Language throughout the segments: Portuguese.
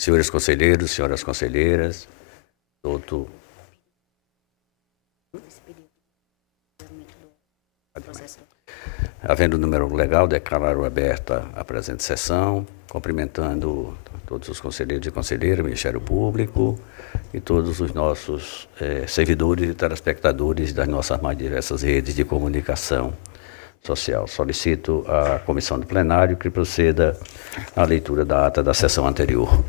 Senhores conselheiros, senhoras conselheiras, doutor. Havendo número legal, declaro aberta a presente sessão, cumprimentando todos os conselheiros e conselheiras, Ministério Público e todos os nossos servidores e telespectadores das nossas mais diversas redes de comunicação social. Solicito à comissão do plenário que proceda à leitura da ata da sessão anterior.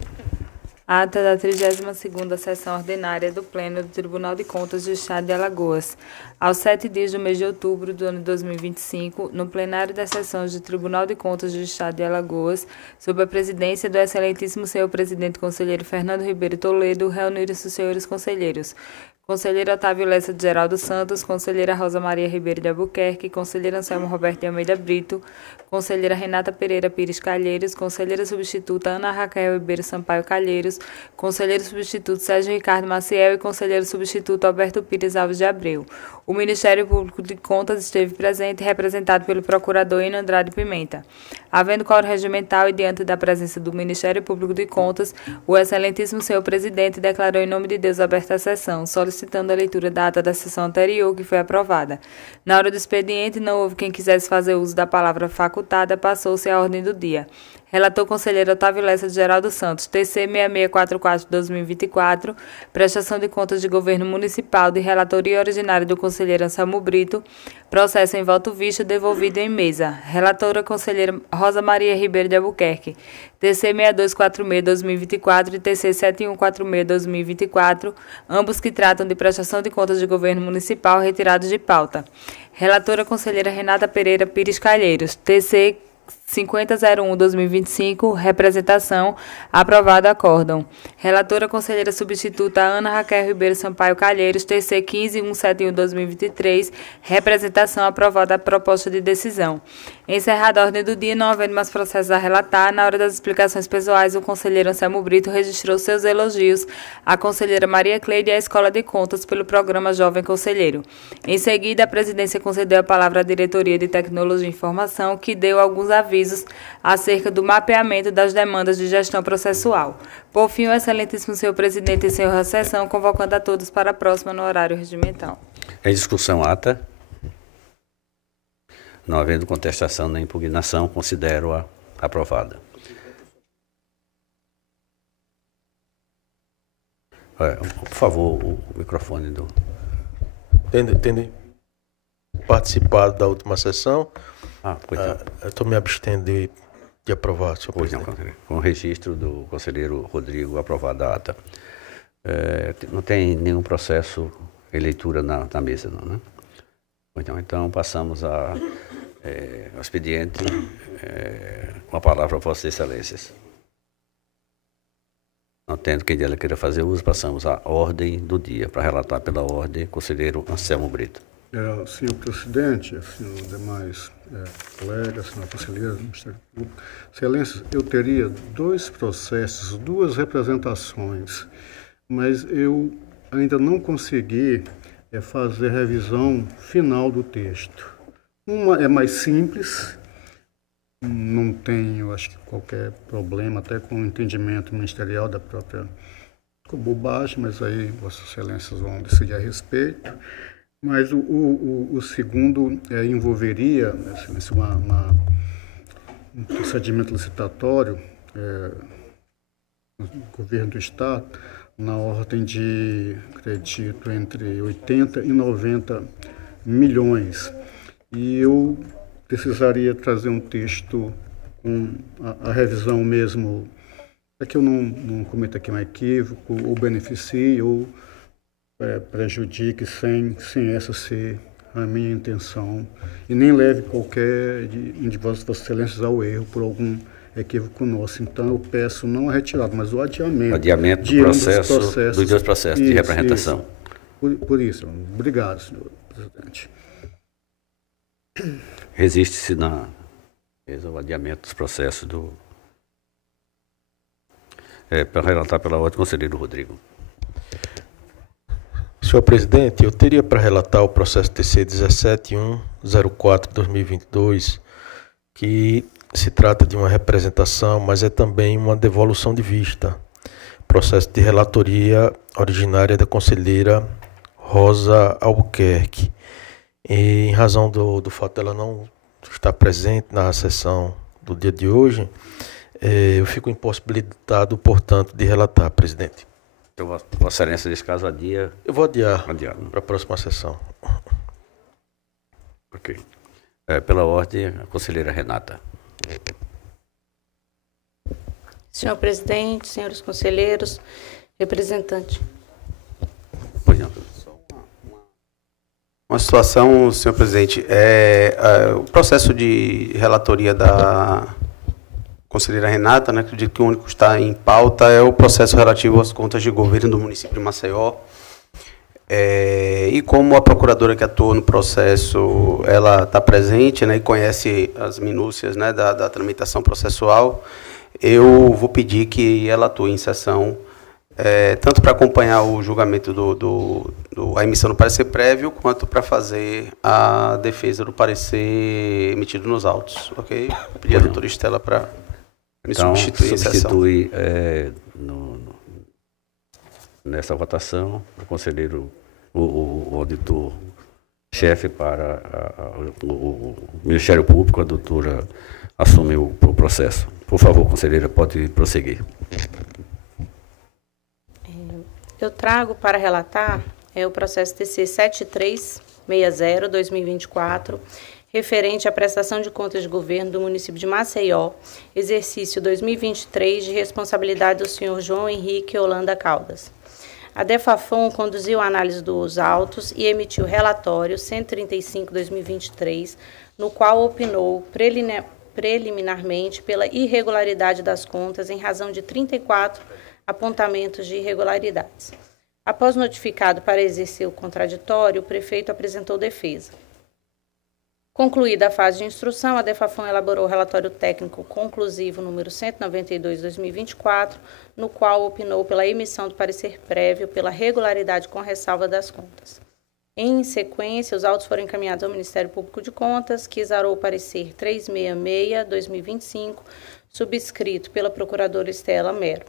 Ata da 32ª Sessão Ordinária do Pleno do Tribunal de Contas do Estado de Alagoas. Aos 7 dias do mês de outubro do ano 2025, no plenário das sessões do Tribunal de Contas do Estado de Alagoas, sob a presidência do excelentíssimo senhor presidente conselheiro Fernando Ribeiro Toledo, reuniram-se os senhores conselheiros. Conselheiro Otávio Lessa de Geraldo Santos, conselheira Rosa Maria Ribeiro de Albuquerque, conselheiro Anselmo Roberto de Almeida Brito, conselheira Renata Pereira Pires Calheiros, conselheira substituta Ana Raquel Ribeiro Sampaio Calheiros, conselheiro substituto Sérgio Ricardo Maciel e conselheiro substituto Alberto Pires Alves de Abreu. O Ministério Público de Contas esteve presente, representado pelo procurador Ino Andrade Pimenta. Havendo quórum regimental e diante da presença do Ministério Público de Contas, o excelentíssimo senhor presidente declarou em nome de Deus aberta a sessão, solicitando a leitura da ata da sessão anterior, que foi aprovada. Na hora do expediente, não houve quem quisesse fazer uso da palavra facultada, passou-se a ordem do dia. Relator conselheiro Otávio Lessa de Geraldo Santos, TC 6644-2024, prestação de contas de governo municipal de relatoria originária do conselheiro Anselmo Brito, processo em voto visto devolvido em mesa. Relatora conselheira Rosa Maria Ribeiro de Albuquerque, TC 6246-2024 e TC 7146-2024, ambos que tratam de prestação de contas de governo municipal retirados de pauta. Relatora conselheira Renata Pereira Pires Calheiros, TC 5001-2025, representação, aprovado acórdão. Relatora conselheira substituta Ana Raquel Ribeiro Sampaio Calheiros, TC 15171-2023, representação, aprovada a proposta de decisão. Encerrada a ordem do dia, não havendo mais processos a relatar, na hora das explicações pessoais, o conselheiro Anselmo Brito registrou seus elogios à conselheira Maria Cleide e à Escola de Contas pelo programa Jovem Conselheiro. Em seguida, a presidência concedeu a palavra à Diretoria de Tecnologia e Informação, que deu alguns avisos acerca do mapeamento das demandas de gestão processual. Por fim, o excelentíssimo senhor presidente encerrou a sessão, convocando a todos para a próxima no horário regimental. Em discussão, ata. Não havendo contestação nem impugnação, considero-a aprovada. Por favor, o microfone do... Tendo participado da última sessão, eu estou me abstendo de aprovar, senhor presidente. Não, com o registro do conselheiro Rodrigo, aprovada a ata. Não tem nenhum processo em leitura na mesa, não, né? Então passamos ao expediente, com a palavra a Vossas Excelências. Não tendo quem dela queira fazer uso, passamos à ordem do dia. Para relatar pela ordem, conselheiro Anselmo Brito. Senhor presidente, senhor demais colegas, senhor conselheiro, Ministério Público, Excelências, eu teria dois processos, duas representações, mas eu ainda não consegui fazer revisão final do texto. Uma é mais simples, não tenho, acho que qualquer problema, até com o entendimento ministerial da própria bobagem, mas aí Vossas Excelências vão decidir a respeito. Mas o segundo envolveria um procedimento licitatório no governo do Estado na ordem de, acredito, entre 80 e 90 milhões. E eu precisaria trazer um texto com a revisão mesmo, para que eu não cometa aqui um equívoco, ou beneficie, ou prejudique sem essa ser a minha intenção, e nem leve qualquer de Vossas Excelências ao erro por algum equívoco nosso. Então eu peço não a retirada, mas o adiamento. Adiamento do processo, dos dois processos de representação. Por isso. Obrigado, senhor presidente. Resiste-se na mesa o adiamento dos processos do... para relatar pela ordem, conselheiro Rodrigo. Senhor presidente, eu teria para relatar o processo TC 17104-2022, que se trata de uma representação, mas é também uma devolução de vista. processo de relatoria originária da conselheira Rosa Albuquerque. E, em razão do fato dela não estar presente na sessão do dia de hoje, eu fico impossibilitado, portanto, de relatar, presidente. Então, Vossa Excelência, nesse caso, adia... Eu vou adiar para a próxima sessão. Ok. Pela ordem, a conselheira Renata. Senhor presidente, senhores conselheiros, representante. Pois não. Uma situação, senhor presidente, o processo de relatoria da conselheira Renata, né, acredito que o único que está em pauta é o processo relativo às contas de governo do município de Maceió. E como a procuradora que atua no processo, ela está presente, né, e conhece as minúcias, né, da tramitação processual, eu vou pedir que ela atue em sessão, tanto para acompanhar o julgamento a emissão do parecer prévio, quanto para fazer a defesa do parecer emitido nos autos. Ok? Vou pedir a doutora Estela para me substituir em sessão. Substitui nessa votação o conselheiro, o auditor-chefe para o Ministério Público, a doutora assumiu o processo. Por favor, conselheira, pode prosseguir. Eu trago para relatar o processo TC 7360-2024, referente à prestação de contas de governo do município de Maceió, exercício 2023, de responsabilidade do senhor João Henrique Holanda Caldas. A DEFAFON conduziu a análise dos autos e emitiu relatório 135/2023, no qual opinou preliminarmente pela irregularidade das contas em razão de 34 apontamentos de irregularidades. Após notificado para exercer o contraditório, o prefeito apresentou defesa. Concluída a fase de instrução, a DEFAFON elaborou o relatório técnico conclusivo número 192/2024, no qual opinou pela emissão do parecer prévio pela regularidade com ressalva das contas. Em sequência, os autos foram encaminhados ao Ministério Público de Contas, que exarou o parecer 366/2025, subscrito pela procuradora Estela Mero.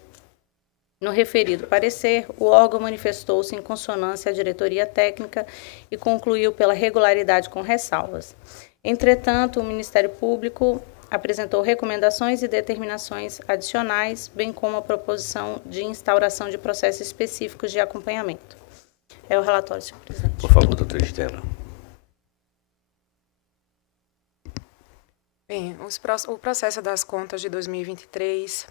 No referido parecer, o órgão manifestou-se em consonância à diretoria técnica e concluiu pela regularidade com ressalvas. Entretanto, o Ministério Público apresentou recomendações e determinações adicionais, bem como a proposição de instauração de processos específicos de acompanhamento. É o relatório, senhor presidente. Por favor, doutora Estela. Bem, o processo das contas de 2023...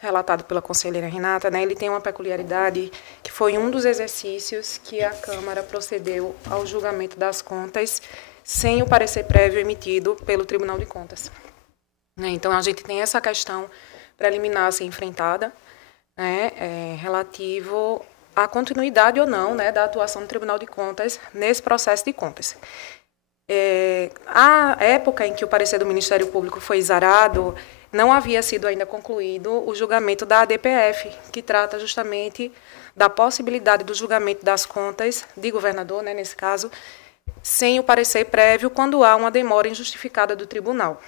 relatado pela conselheira Renata, né, ele tem uma peculiaridade que foi um dos exercícios que a Câmara procedeu ao julgamento das contas sem o parecer prévio emitido pelo Tribunal de Contas. Então, a gente tem essa questão preliminar a ser enfrentada, né, relativo à continuidade ou não, né, da atuação do Tribunal de Contas nesse processo de contas. A época em que o parecer do Ministério Público foi exarado, não havia sido ainda concluído o julgamento da ADPF, que trata justamente da possibilidade do julgamento das contas de governador, né, nesse caso, sem o parecer prévio, quando há uma demora injustificada do tribunal.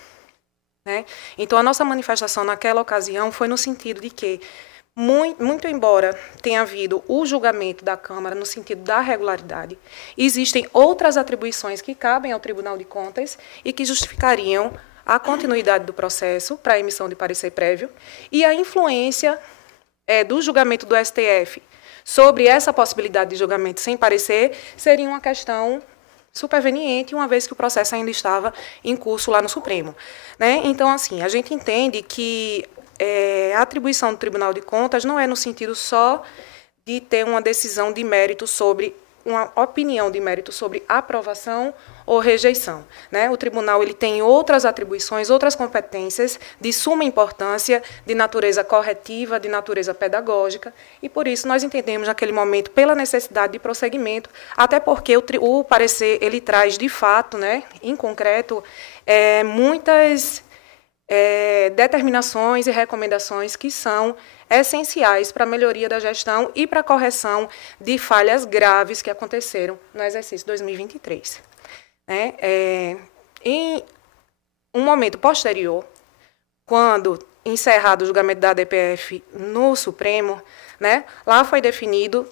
Né? Então, a nossa manifestação naquela ocasião foi no sentido de que, muito embora tenha havido o julgamento da Câmara no sentido da regularidade, existem outras atribuições que cabem ao Tribunal de Contas e que justificariam a continuidade do processo para a emissão de parecer prévio e a influência do julgamento do STF sobre essa possibilidade de julgamento sem parecer seria uma questão superveniente, uma vez que o processo ainda estava em curso lá no Supremo. Né? Então, assim, a gente entende que a atribuição do Tribunal de Contas não é no sentido só de ter uma decisão de mérito sobre, uma opinião de mérito sobre aprovação ou rejeição. Né? O tribunal ele tem outras atribuições, outras competências de suma importância, de natureza corretiva, de natureza pedagógica, e por isso nós entendemos naquele momento pela necessidade de prosseguimento, até porque o parecer ele traz de fato, né, em concreto, muitas determinações e recomendações que são essenciais para a melhoria da gestão e para a correção de falhas graves que aconteceram no exercício 2023. Em um momento posterior, quando encerrado o julgamento da ADPF no Supremo, né, lá foi definido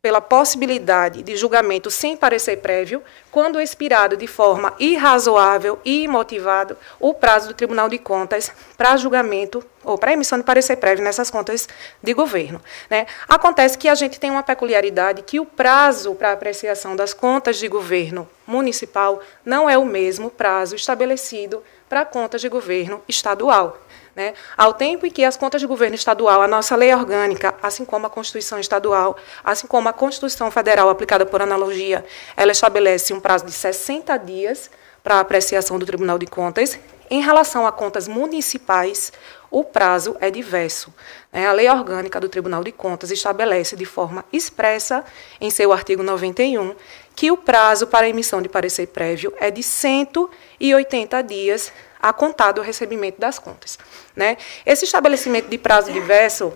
pela possibilidade de julgamento sem parecer prévio, quando expirado de forma irrazoável e imotivado o prazo do Tribunal de Contas para julgamento ou para emissão de parecer prévio nessas contas de governo, né? Acontece que a gente tem uma peculiaridade que o prazo para apreciação das contas de governo municipal não é o mesmo prazo estabelecido para contas de governo estadual. Né? Ao tempo em que as contas de governo estadual, a nossa lei orgânica, assim como a Constituição estadual, assim como a Constituição federal aplicada por analogia, ela estabelece um prazo de 60 dias para a apreciação do Tribunal de Contas. Em relação a contas municipais, o prazo é diverso. A lei orgânica do Tribunal de Contas estabelece de forma expressa, em seu artigo 91, que o prazo para a emissão de parecer prévio é de 180 dias a contar do recebimento das contas. Né? Esse estabelecimento de prazo diverso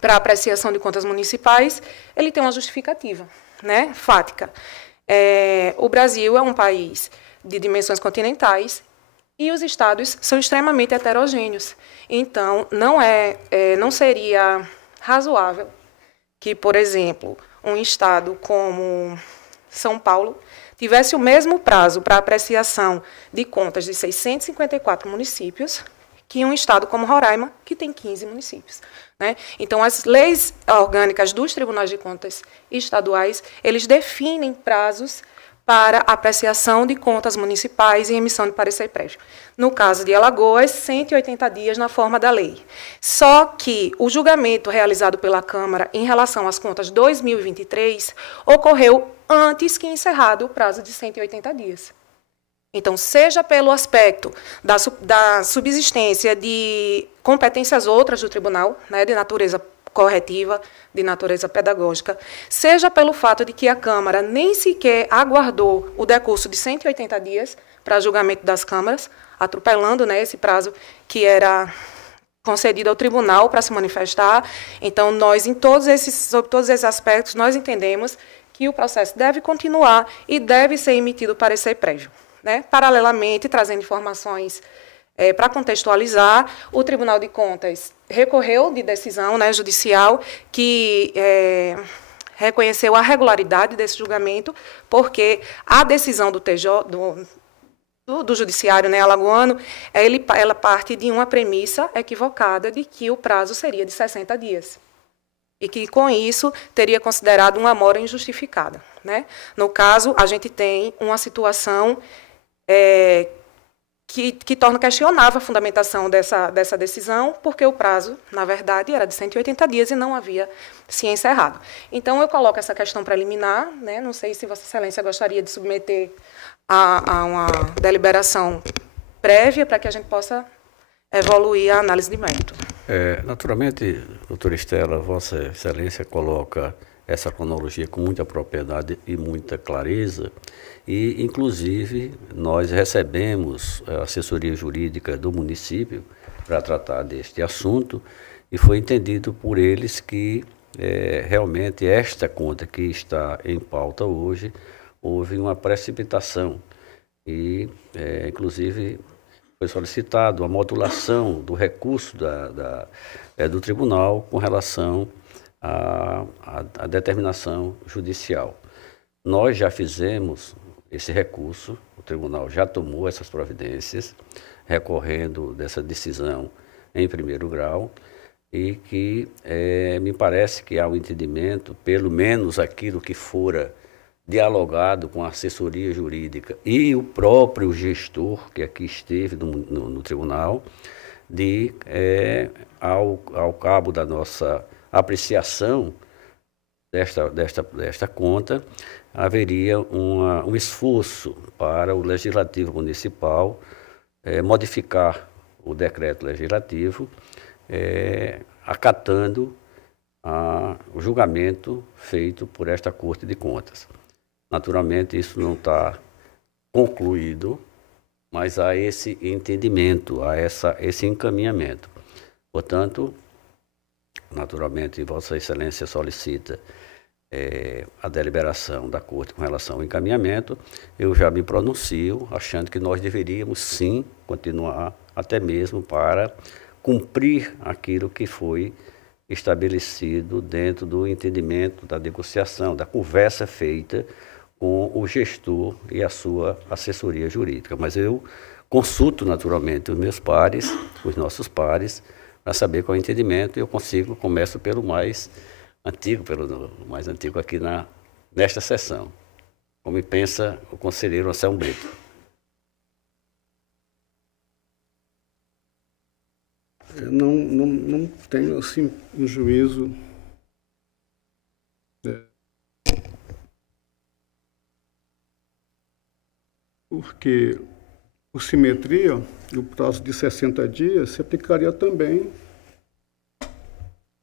para a apreciação de contas municipais, ele tem uma justificativa, né, fática. O Brasil é um país de dimensões continentais e os estados são extremamente heterogêneos. Então, não seria razoável que, por exemplo, um estado como São Paulo tivesse o mesmo prazo para apreciação de contas de 654 municípios que um estado como Roraima, que tem 15 municípios. Né? Então, as leis orgânicas dos tribunais de contas estaduais, eles definem prazos para apreciação de contas municipais e emissão de parecer prévio. No caso de Alagoas, 180 dias na forma da lei. Só que o julgamento realizado pela Câmara em relação às contas 2023 ocorreu antes que encerrado o prazo de 180 dias. Então, seja pelo aspecto da subsistência de competências outras do tribunal, né, de natureza corretiva, de natureza pedagógica, seja pelo fato de que a Câmara nem sequer aguardou o decurso de 180 dias para julgamento das câmaras, atropelando, né, esse prazo que era concedido ao tribunal para se manifestar. Então, nós, sobre todos esses aspectos, nós entendemos que o processo deve continuar e deve ser emitido parecer prévio. Né? Paralelamente, trazendo informações para contextualizar, o Tribunal de Contas recorreu de decisão, né, judicial que reconheceu a regularidade desse julgamento, porque a decisão do TJ, do Judiciário, né, alagoano, ela parte de uma premissa equivocada de que o prazo seria de 60 dias. E que, com isso, teria considerado uma mora injustificada. Né? No caso, a gente tem uma situação que torna questionável a fundamentação dessa decisão, porque o prazo, na verdade, era de 180 dias e não havia se encerrado. Então, eu coloco essa questão preliminar, né? Não sei se Vossa Excelência gostaria de submeter a uma deliberação prévia para que a gente possa evoluir a análise de mérito. Naturalmente, doutora Estela, Vossa Excelência coloca essa cronologia com muita propriedade e muita clareza, e, inclusive, nós recebemos a assessoria jurídica do município para tratar deste assunto, e foi entendido por eles que realmente esta conta que está em pauta hoje, houve uma precipitação, e, inclusive, foi solicitado a modulação do recurso do tribunal com relação à determinação judicial. Nós já fizemos esse recurso, o tribunal já tomou essas providências, recorrendo dessa decisão em primeiro grau, e que me parece que há um entendimento, pelo menos aquilo que fora dialogado com a assessoria jurídica e o próprio gestor que aqui esteve no tribunal, de, ao cabo da nossa apreciação desta conta, haveria um esforço para o Legislativo Municipal modificar o decreto legislativo, acatando o julgamento feito por esta Corte de Contas. Naturalmente, isso não está concluído, mas há esse entendimento, há esse encaminhamento. Portanto, naturalmente, Vossa Excelência solicita a deliberação da Corte com relação ao encaminhamento. Eu já me pronuncio, achando que nós deveríamos, sim, continuar, até mesmo para cumprir aquilo que foi estabelecido dentro do entendimento, da negociação, da conversa feita com o gestor e a sua assessoria jurídica. Mas eu consulto naturalmente os meus pares, os nossos pares, para saber qual é o entendimento, e eu começo pelo mais antigo aqui nesta sessão. Como pensa o conselheiro Anselmo Brito. Eu não tenho assim um juízo porque, por simetria, o prazo de 60 dias se aplicaria também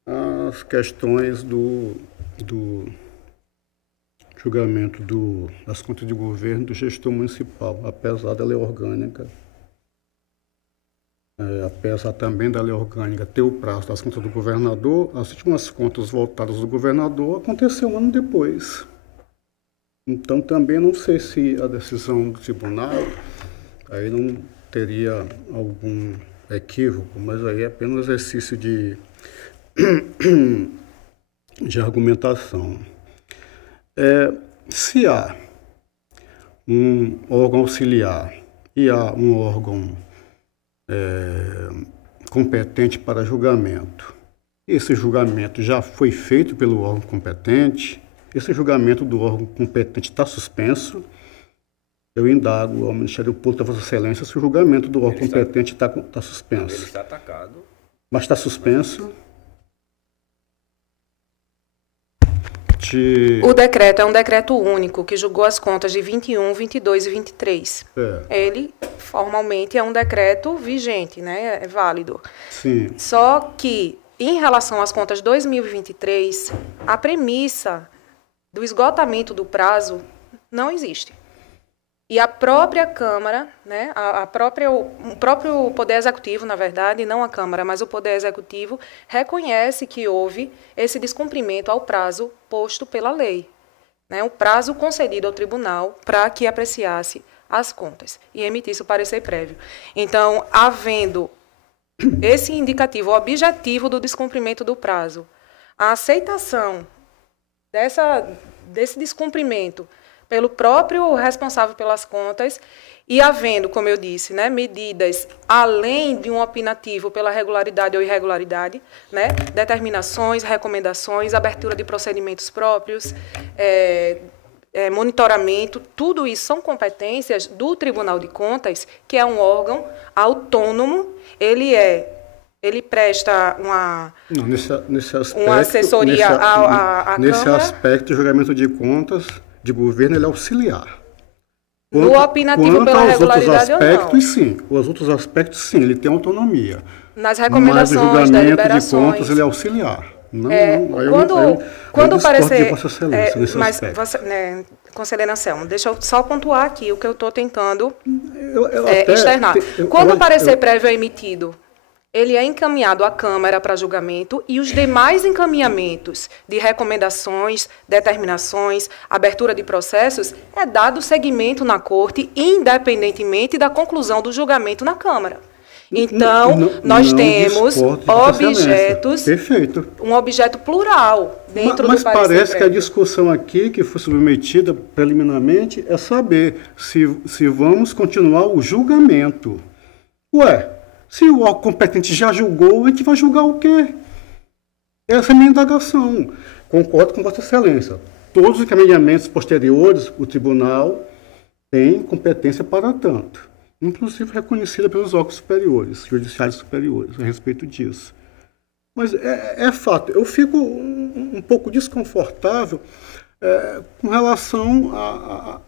às questões do julgamento das contas de governo do gestor municipal, apesar da lei orgânica. Apesar também da lei orgânica ter o prazo das contas do governador, as últimas contas voltadas do governador aconteceu um ano depois. Então, também não sei se a decisão do tribunal aí não teria algum equívoco, mas aí é apenas um exercício de argumentação. Se há um órgão auxiliar e há um órgão competente para julgamento, esse julgamento já foi feito pelo órgão competente, esse julgamento do órgão competente está suspenso, eu indago ao Ministério Público da Vossa Excelência se o julgamento do órgão competente está suspenso. Ele está atacado. Mas está suspenso. O decreto é um decreto único que julgou as contas de 21, 22 e 23. Ele, formalmente, é um decreto vigente, né? É válido. Sim. Só que, em relação às contas 2023, a premissa do esgotamento do prazo não existe. E a própria Câmara, né, o próprio Poder Executivo, na verdade, não a Câmara, mas o Poder Executivo, reconhece que houve esse descumprimento ao prazo posto pela lei, né, o prazo concedido ao tribunal para que apreciasse as contas e emitisse o parecer prévio. Então, havendo esse indicativo objetivo do descumprimento do prazo, a aceitação desse descumprimento pelo próprio responsável pelas contas e havendo, como eu disse, né, medidas além de um opinativo pela regularidade ou irregularidade, né, determinações, recomendações, abertura de procedimentos próprios, monitoramento, tudo isso são competências do Tribunal de Contas, que é um órgão autônomo, ele presta uma assessoria à Câmara. Nesse aspecto, o julgamento de contas de governo, ele é auxiliar. No opinativo pela regularidade ou não? Sim. Os outros aspectos, sim, ele tem autonomia. Nas recomendações, mas o julgamento deliberações, de contas, ele é auxiliar. Quando eu parecer... Vossa Excelência nesse aspecto. Conselheiro Anselmo, deixa eu só pontuar aqui o que eu estou tentando até externar. Quando o parecer prévio é emitido, ele é encaminhado à Câmara para julgamento e os demais encaminhamentos de recomendações, determinações, abertura de processos, é dado seguimento na Corte, independentemente da conclusão do julgamento na Câmara. Então, nós temos objetos, perfeito, um objeto plural dentro do parecer prévio. Mas parece que a discussão aqui, que foi submetida preliminarmente, é saber se vamos continuar o julgamento. Se o órgão competente já julgou, a gente vai julgar o quê? Essa é a minha indagação. Concordo com Vossa Excelência. Todos os encaminhamentos posteriores, o tribunal tem competência para tanto, inclusive reconhecida pelos órgãos superiores, judiciários superiores, a respeito disso. Mas é fato. Eu fico um pouco desconfortável com relação a...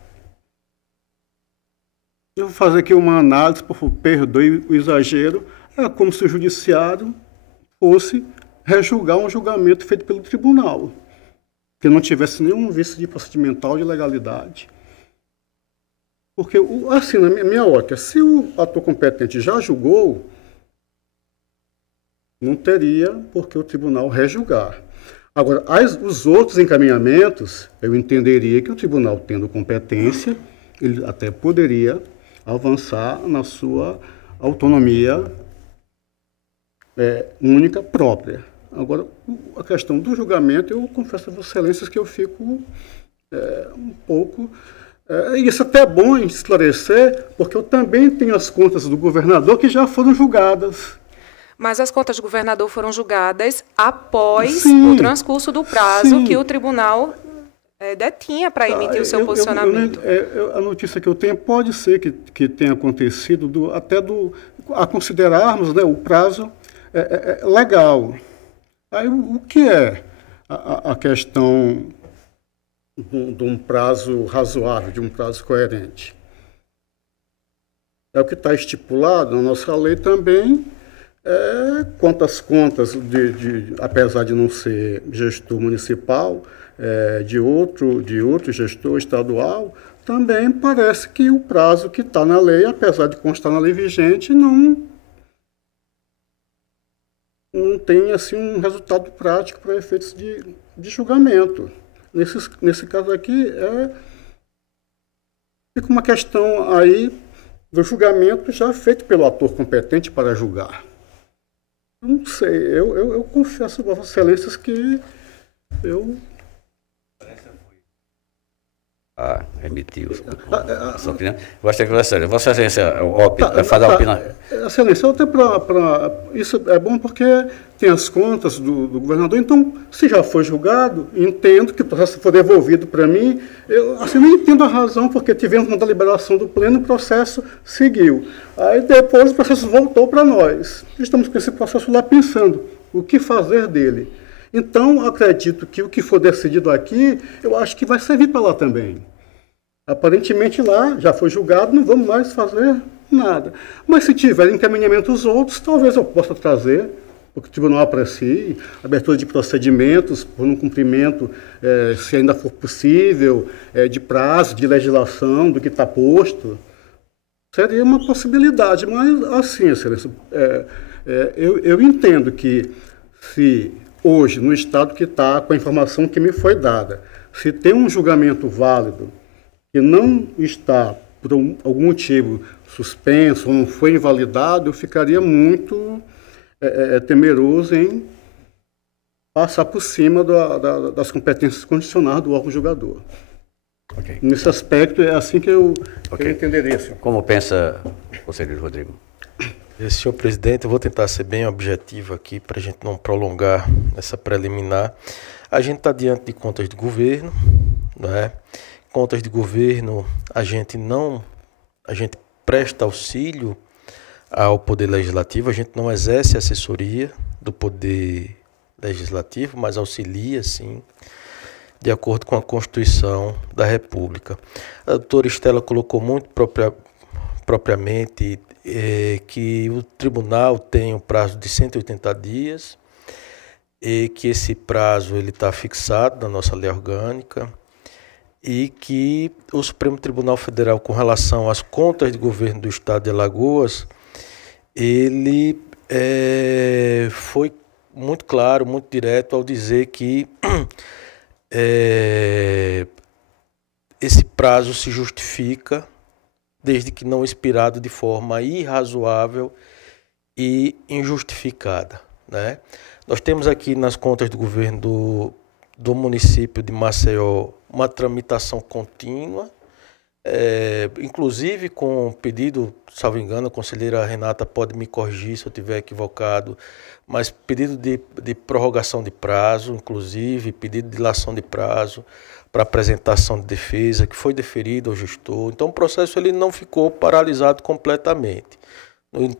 Eu vou fazer aqui uma análise, perdoe o exagero, é como se o judiciário fosse rejulgar um julgamento feito pelo tribunal, que não tivesse nenhum vício de procedimental de legalidade. Porque, assim, na minha ótica, se o ator competente já julgou, não teria por que o tribunal rejulgar. Agora, os outros encaminhamentos, eu entenderia que o tribunal, tendo competência, ele até poderia avançar na sua autonomia única, própria. Agora, a questão do julgamento, eu confesso a Vossas Excelências que eu fico um pouco... isso até é bom esclarecer, porque eu também tenho as contas do governador que já foram julgadas. Mas as contas do governador foram julgadas após Sim, o transcurso do prazo sim. que o tribunal detinha para emitir o seu posicionamento. A notícia que eu tenho pode ser que tenha acontecido a considerarmos, né, o prazo legal. Aí o que é a questão de um prazo razoável, de um prazo coerente? É o que está estipulado na nossa lei também. Quantas contas, apesar de não ser gestor municipal, de outro gestor estadual, também parece que o prazo que está na lei, apesar de constar na lei vigente, não tem assim, um resultado prático para efeitos de julgamento. Nesse caso aqui, fica uma questão aí do julgamento já feito pelo ator competente para julgar. Não sei, eu confesso a Vossas Excelências que eu... emitiu a sua opinião. Gostaria que Vossa Excelência faz a opinião. Excelência, até isso é bom porque tem as contas do governador, então, se já foi julgado, entendo que o processo for devolvido para mim, eu assim, não entendo a razão, porque tivemos uma deliberação do pleno, o processo seguiu. Aí depois o processo voltou para nós. Estamos com esse processo lá pensando o que fazer dele. Então, acredito que o que for decidido aqui, eu acho que vai servir para lá também. Aparentemente lá já foi julgado, não vamos mais fazer nada. Mas se tiver encaminhamentos outros, talvez eu possa trazer, porque o tribunal aprecie, abertura de procedimentos por não cumprimento, se ainda for possível, de prazo, de legislação, do que está posto. Seria uma possibilidade, mas assim, Excelência, eu entendo que se... Hoje, no estado que está, com a informação que me foi dada, se tem um julgamento válido que não está, por algum motivo, suspenso ou não foi invalidado, eu ficaria muito temeroso em passar por cima das competências constitucionais do órgão julgador. Okay. Nesse aspecto, é assim que eu entenderia. Senhor. Como pensa o conselheiro Rodrigo? Senhor presidente, eu vou tentar ser bem objetivo aqui para a gente não prolongar essa preliminar. A gente está diante de contas de governo, né? Contas de governo, a gente presta auxílio ao Poder Legislativo, a gente não exerce assessoria do Poder Legislativo, mas auxilia, sim, de acordo com a Constituição da República. A doutora Estela colocou muito propriamente que o tribunal tem um prazo de 180 dias e que esse prazo está fixado na nossa lei orgânica e que o Supremo Tribunal Federal, com relação às contas de governo do Estado de Alagoas, ele foi muito claro, muito direto ao dizer que esse prazo se justifica desde que não expirado de forma irrazoável e injustificada, né? Nós temos aqui nas contas do governo do município de Maceió uma tramitação contínua, inclusive com pedido, salvo engano, a conselheira Renata pode me corrigir se eu estiver equivocado, mas pedido de prorrogação de prazo, inclusive pedido de dilação de prazo, para apresentação de defesa, que foi deferido ao gestor. Então, o processo ele não ficou paralisado completamente,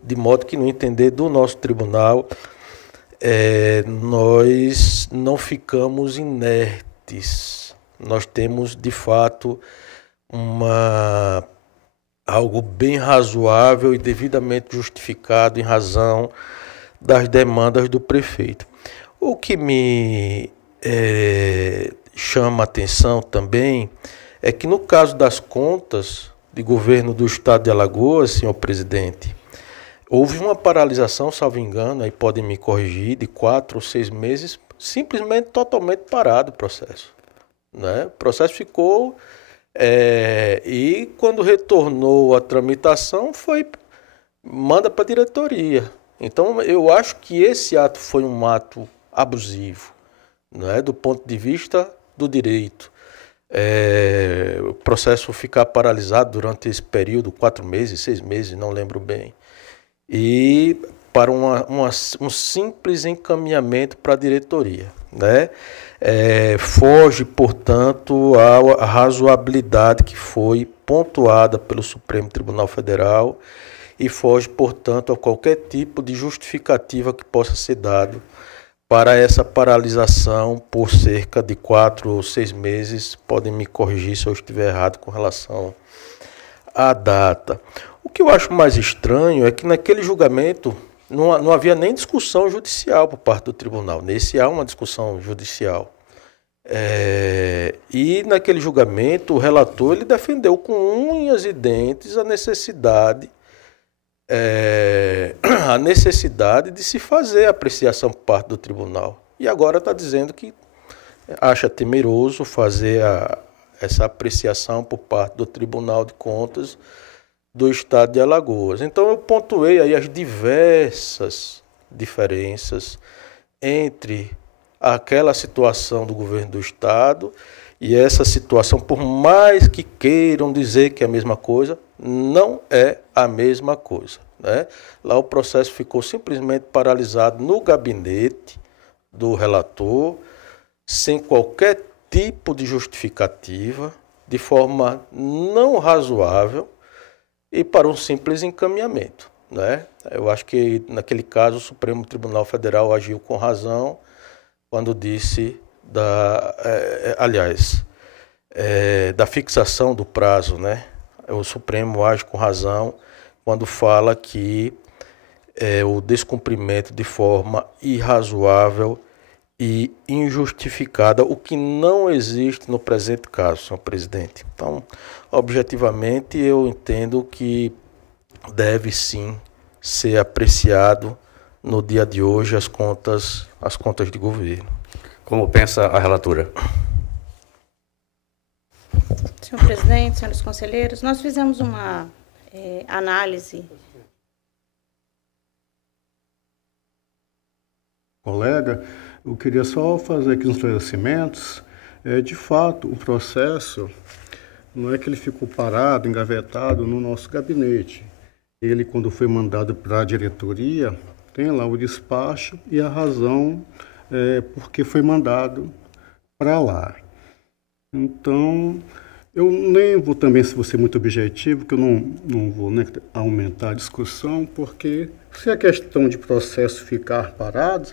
de modo que, no entender do nosso tribunal, nós não ficamos inertes. Nós temos, de fato, algo bem razoável e devidamente justificado em razão das demandas do prefeito. O que me chama a atenção também é que, no caso das contas de governo do Estado de Alagoas, senhor presidente, houve uma paralisação, salvo engano, aí podem me corrigir, de 4 ou 6 meses, simplesmente totalmente parado o processo, né? O processo ficou, e quando retornou a tramitação, manda para a diretoria. Então, eu acho que esse ato foi um ato abusivo, né, do ponto de vista do direito. O processo ficar paralisado durante esse período, 4 meses, 6 meses, não lembro bem, e para um simples encaminhamento para a diretoria, né? Foge, portanto, à razoabilidade que foi pontuada pelo Supremo Tribunal Federal e foge, portanto, a qualquer tipo de justificativa que possa ser dado para essa paralisação por cerca de 4 ou 6 meses. Podem me corrigir se eu estiver errado com relação à data. O que eu acho mais estranho é que naquele julgamento não havia nem discussão judicial por parte do tribunal. Nesse há uma discussão judicial. E naquele julgamento o relator ele defendeu com unhas e dentes a necessidade de se fazer a apreciação por parte do tribunal. E agora está dizendo que acha temeroso fazer essa apreciação por parte do Tribunal de Contas do Estado de Alagoas. Então eu pontuei aí as diversas diferenças entre aquela situação do governo do Estado e essa situação, por mais que queiram dizer que é a mesma coisa, não é a mesma coisa, né? Lá o processo ficou simplesmente paralisado no gabinete do relator, sem qualquer tipo de justificativa, de forma não razoável e para um simples encaminhamento, né? Eu acho que naquele caso o Supremo Tribunal Federal agiu com razão quando disse da fixação do prazo, né? O Supremo age com razão quando fala que o descumprimento de forma irrazoável e injustificada, o que não existe no presente caso, senhor presidente. Então, objetivamente, eu entendo que deve sim ser apreciado no dia de hoje as contas de governo. Como pensa a relatora? Senhor presidente, senhores conselheiros, nós fizemos uma análise. Colega, eu queria só fazer aqui uns esclarecimentos. De fato, o processo não é que ele ficou parado, engavetado no nosso gabinete. Ele, quando foi mandado para a diretoria, tem lá o despacho e a razão porque foi mandado para lá. Então, eu nem vou também, se você muito objetivo, que eu não vou, né, aumentar a discussão, porque se a questão de processo ficar parado,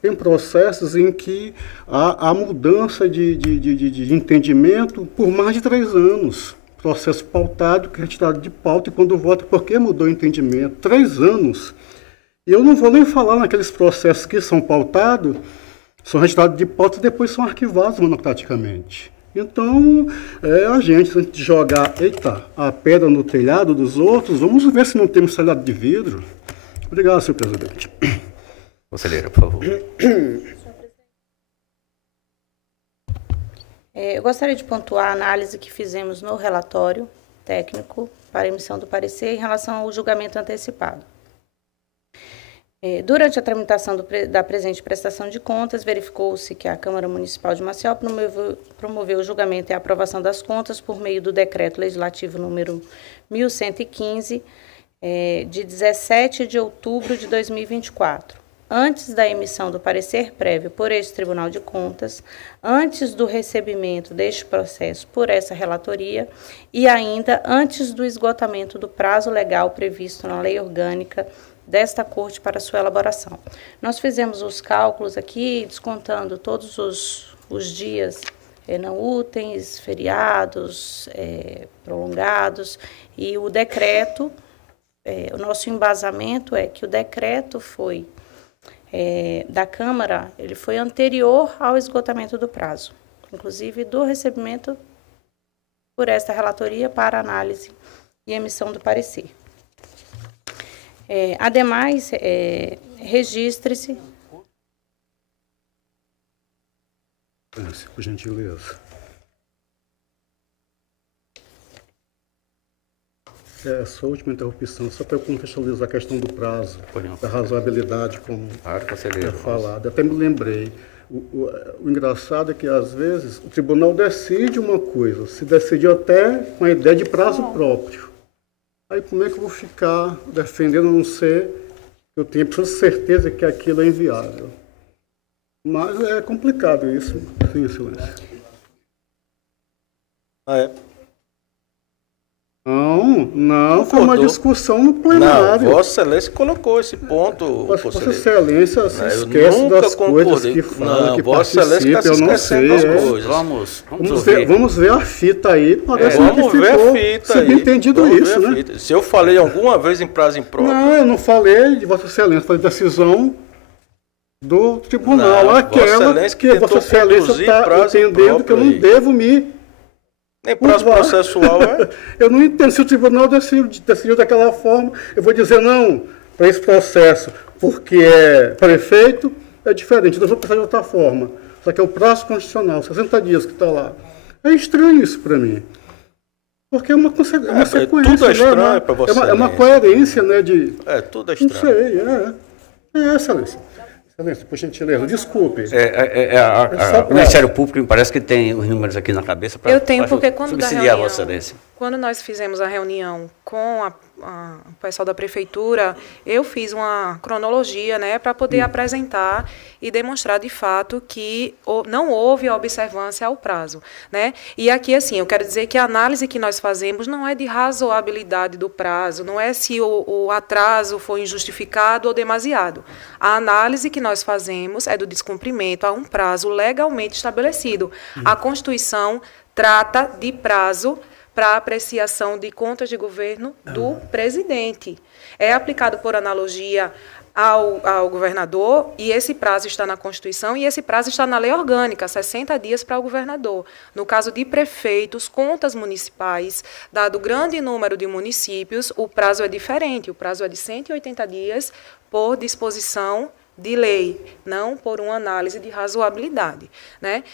tem processos em que há mudança de entendimento por mais de 3 anos. Processo pautado, que é retirado de pauta, e quando vota, por que mudou o entendimento? 3 anos. E eu não vou nem falar naqueles processos que são pautados, são retirados de pauta e depois são arquivados monocraticamente. Então, a gente, antes de jogar a pedra no telhado dos outros, vamos ver se não temos telhado de vidro. Obrigado, senhor presidente. Conselheira, por favor. Eu gostaria de pontuar a análise que fizemos no relatório técnico para emissão do parecer em relação ao julgamento antecipado. Durante a tramitação da presente prestação de contas, verificou-se que a Câmara Municipal de Maceió promoveu o julgamento e a aprovação das contas por meio do Decreto Legislativo número 1115, de 17 de outubro de 2024. Antes da emissão do parecer prévio por este Tribunal de Contas, antes do recebimento deste processo por essa relatoria e ainda antes do esgotamento do prazo legal previsto na Lei Orgânica desta Corte para sua elaboração. Nós fizemos os cálculos aqui, descontando todos os dias não úteis, feriados, prolongados, e o decreto, o nosso embasamento é que o decreto foi da Câmara, ele foi anterior ao esgotamento do prazo, inclusive do recebimento por esta relatoria para análise e emissão do parecer. Ademais, registre-se... Por gentileza. Essa última interrupção, só para eu contextualizar a questão do prazo, da razoabilidade, como é falado. Até me lembrei. O engraçado é que, às vezes, o tribunal decide uma coisa, se decidiu até com a ideia de prazo próprio. Aí como é que eu vou ficar defendendo, a não ser que eu tenha absoluta certeza que aquilo é inviável? Mas é complicado isso, sim, excelência. Não, foi uma discussão no plenário. Não, Vossa Excelência colocou esse ponto. Vossa Excelência se esquece das coisas que fala, que participa, eu não sei. Vamos ver a fita aí, parece que ficou subentendido isso, né? Se eu falei alguma vez em prazo impróprio... Não, eu não falei de Vossa Excelência, falei de decisão do tribunal, aquela que Vossa Excelência está entendendo que eu não devo me... Nem prazo processual, Eu não entendo. Se o tribunal decidiu daquela forma, eu vou dizer não para esse processo, porque é prefeito, é diferente. Eu vou pensar de outra forma. Só que é o prazo constitucional, 60 dias que está lá. É estranho isso para mim. Porque é uma sequência. Tudo é estranho para você. É uma coerência, né? Tudo é estranho. Não sei, excelência. Excelência, por gentileza, desculpe. O Ministério Público me parece que tem os números aqui na cabeça para eu tenho, porque quando da reunião, Vossa Excelência. Quando nós fizemos a reunião com o pessoal da prefeitura, eu fiz uma cronologia, né, para poder apresentar e demonstrar de fato que não houve a observância ao prazo, né? E aqui, assim, eu quero dizer que a análise que nós fazemos não é de razoabilidade do prazo, não é se o atraso foi injustificado ou demasiado. A análise que nós fazemos é do descumprimento a um prazo legalmente estabelecido. A Constituição trata de prazo para apreciação de contas de governo do presidente. É aplicado por analogia ao governador, e esse prazo está na Constituição, e esse prazo está na lei orgânica, 60 dias para o governador. No caso de prefeitos, contas municipais, dado o grande número de municípios, o prazo é diferente, o prazo é de 180 dias por disposição de lei, não por uma análise de razoabilidade, né?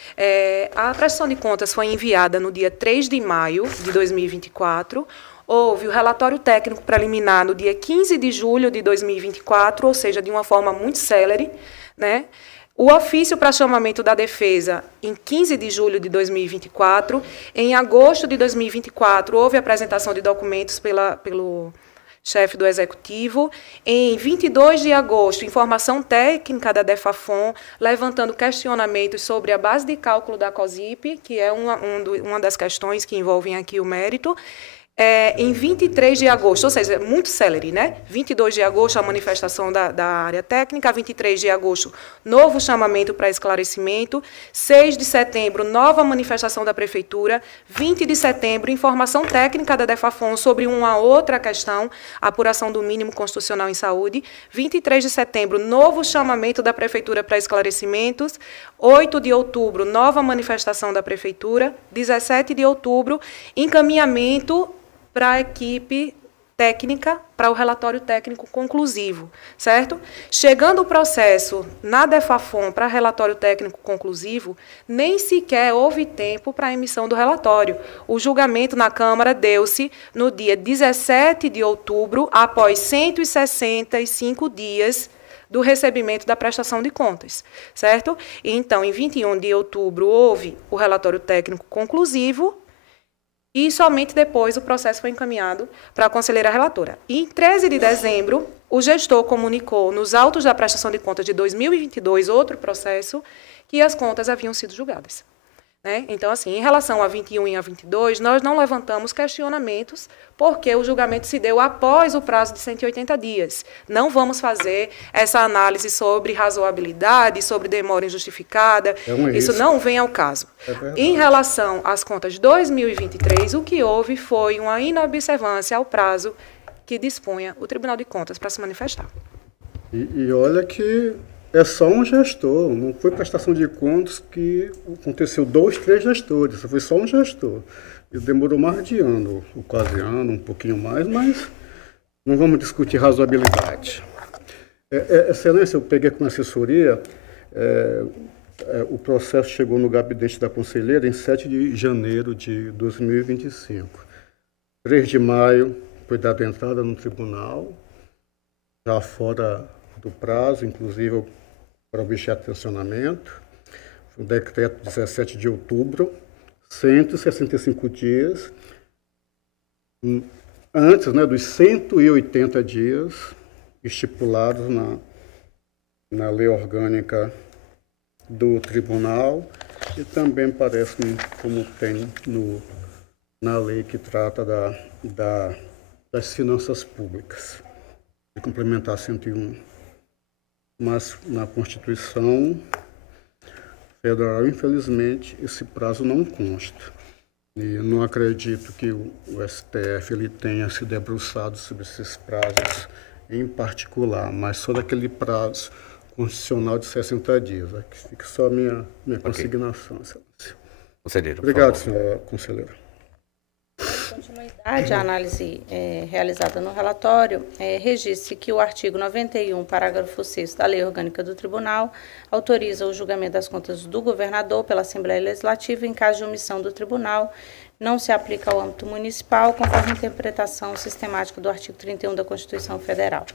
A prestação de contas foi enviada no dia 3 de maio de 2024, houve o relatório técnico preliminar no dia 15 de julho de 2024, ou seja, de uma forma muito célere, né? O ofício para chamamento da defesa em 15 de julho de 2024, em agosto de 2024, houve a apresentação de documentos pelo chefe do Executivo. Em 22 de agosto, informação técnica da DEFAFON, levantando questionamentos sobre a base de cálculo da COSIP, que é uma das questões que envolvem aqui o mérito. Em 23 de agosto, ou seja, muito célere, né? 22 de agosto, a manifestação da área técnica, 23 de agosto, novo chamamento para esclarecimento, 6 de setembro, nova manifestação da Prefeitura, 20 de setembro, informação técnica da DEFAFON sobre uma outra questão, apuração do mínimo constitucional em saúde, 23 de setembro, novo chamamento da Prefeitura para esclarecimentos, 8 de outubro, nova manifestação da Prefeitura, 17 de outubro, encaminhamento para a equipe técnica, para o relatório técnico conclusivo, certo? Chegando o processo na DEFAFON para relatório técnico conclusivo, nem sequer houve tempo para a emissão do relatório. O julgamento na Câmara deu-se no dia 17 de outubro, após 165 dias do recebimento da prestação de contas, certo? Então, em 21 de outubro, houve o relatório técnico conclusivo, e somente depois o processo foi encaminhado para a conselheira relatora. E em 13 de dezembro, o gestor comunicou nos autos da prestação de contas de 2022, outro processo, que as contas haviam sido julgadas, né? Então, assim, em relação a 21 e a 22, nós não levantamos questionamentos, porque o julgamento se deu após o prazo de 180 dias. Não vamos fazer essa análise sobre razoabilidade, sobre demora injustificada. Isso não vem ao caso. Em relação às contas de 2023, o que houve foi uma inobservância ao prazo que dispunha o Tribunal de Contas para se manifestar. E olha que é só um gestor, não foi prestação de contas que aconteceu 2, 3 gestores, foi só um gestor. E demorou mais de ano, ou quase ano, um pouquinho mais, mas não vamos discutir razoabilidade. Excelência, eu peguei com assessoria, o processo chegou no gabinete da conselheira em 7 de janeiro de 2025. 3 de maio, foi dada entrada no tribunal, já fora do prazo, inclusive para objeto de tensionamento. Foi um decreto 17 de outubro, 165 dias, antes, né, dos 180 dias estipulados na lei orgânica do tribunal, e também parece-me como tem na lei que trata das finanças públicas, de complementar 101. Mas na Constituição Federal, infelizmente, esse prazo não consta. E eu não acredito que o STF ele tenha se debruçado sobre esses prazos em particular, mas só daquele prazo constitucional de 60 dias. Aqui fica só a minha consignação, Excelência. Conselheiro, obrigado, senhora conselheira. Continuidade à análise realizada no relatório, registre que o artigo 91, parágrafo 6º da Lei Orgânica do Tribunal autoriza o julgamento das contas do governador pela Assembleia Legislativa em caso de omissão do tribunal, não se aplica ao âmbito municipal, conforme a interpretação sistemática do artigo 31 da Constituição Federal.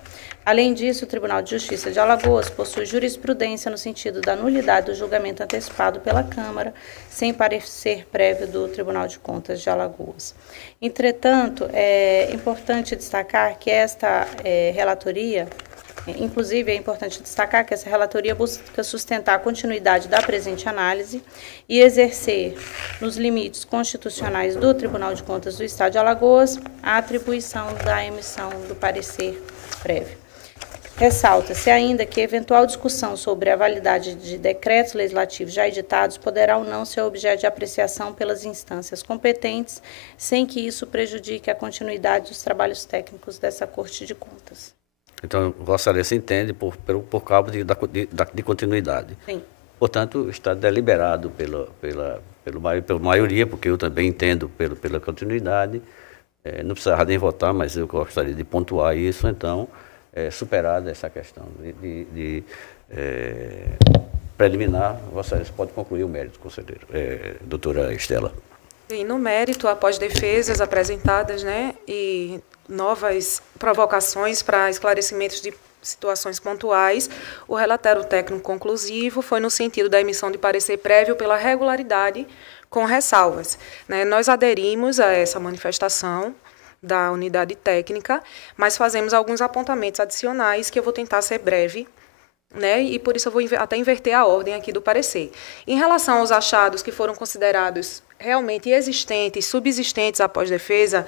Além disso, o Tribunal de Justiça de Alagoas possui jurisprudência no sentido da nulidade do julgamento antecipado pela Câmara, sem parecer prévio do Tribunal de Contas de Alagoas. Entretanto, é importante destacar que esta relatoria, inclusive, é importante destacar que essa relatoria busca sustentar a continuidade da presente análise e exercer, nos limites constitucionais do Tribunal de Contas do Estado de Alagoas, a atribuição da emissão do parecer prévio. Ressalta-se ainda que eventual discussão sobre a validade de decretos legislativos já editados poderá ou não ser objeto de apreciação pelas instâncias competentes, sem que isso prejudique a continuidade dos trabalhos técnicos dessa Corte de Contas. Então, Vossa Excelência entende por causa de continuidade. Sim. Portanto, está deliberado pela maioria, porque eu também entendo pela continuidade. Não precisava nem votar, mas eu gostaria de pontuar isso. Então, superada essa questão de preliminar, Vossa Excelência pode concluir o mérito, conselheiro. Doutora Estela. E no mérito, após defesas apresentadas, né, e novas provocações para esclarecimentos de situações pontuais, o relatório técnico conclusivo foi no sentido da emissão de parecer prévio pela regularidade com ressalvas, né? Nós aderimos a essa manifestação da unidade técnica, mas fazemos alguns apontamentos adicionais que eu vou tentar ser breve, né? E por isso eu vou até inverter a ordem aqui do parecer. Em relação aos achados que foram considerados realmente existentes, subsistentes após defesa,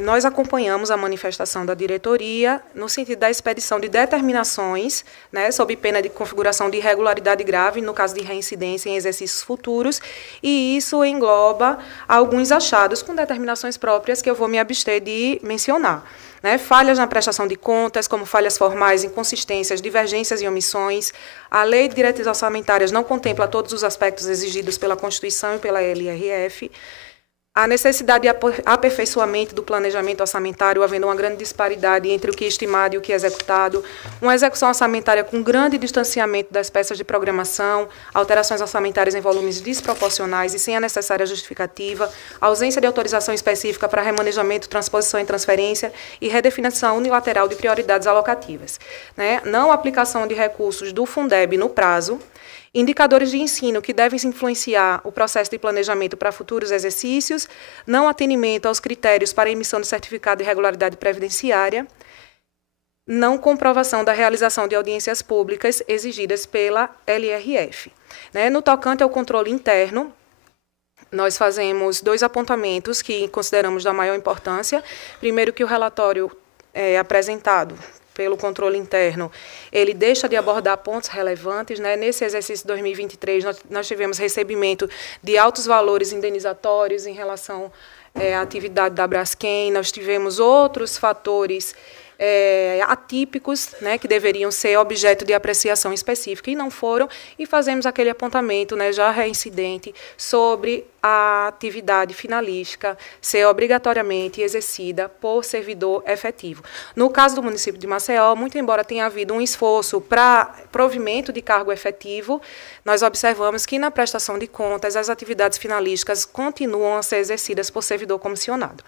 nós acompanhamos a manifestação da diretoria no sentido da expedição de determinações, né, sob pena de configuração de irregularidade grave, no caso de reincidência em exercícios futuros, e isso engloba alguns achados com determinações próprias que eu vou me abster de mencionar. Né, falhas na prestação de contas, como falhas formais, inconsistências, divergências e omissões. A Lei de Diretrizes Orçamentárias não contempla todos os aspectos exigidos pela Constituição e pela LRF. A necessidade de aperfeiçoamento do planejamento orçamentário, havendo uma grande disparidade entre o que é estimado e o que é executado, uma execução orçamentária com grande distanciamento das peças de programação, alterações orçamentárias em volumes desproporcionais e sem a necessária justificativa, ausência de autorização específica para remanejamento, transposição e transferência e redefinição unilateral de prioridades alocativas, né? Não aplicação de recursos do Fundeb no prazo, indicadores de ensino que devem influenciar o processo de planejamento para futuros exercícios, não atendimento aos critérios para emissão de certificado de regularidade previdenciária, não comprovação da realização de audiências públicas exigidas pela LRF. No tocante ao controle interno, nós fazemos 2 apontamentos que consideramos da maior importância. Primeiro, que o relatório apresentado pelo controle interno, ele deixa de abordar pontos relevantes. Né? Nesse exercício de 2023, nós tivemos recebimento de altos valores indenizatórios em relação à atividade da Braskem, nós tivemos outros fatores atípicos, né, que deveriam ser objeto de apreciação específica e não foram, e fazemos aquele apontamento, né, já reincidente sobre a atividade finalística ser obrigatoriamente exercida por servidor efetivo. No caso do município de Maceió, muito embora tenha havido um esforço para provimento de cargo efetivo, nós observamos que na prestação de contas as atividades finalísticas continuam a ser exercidas por servidor comissionado.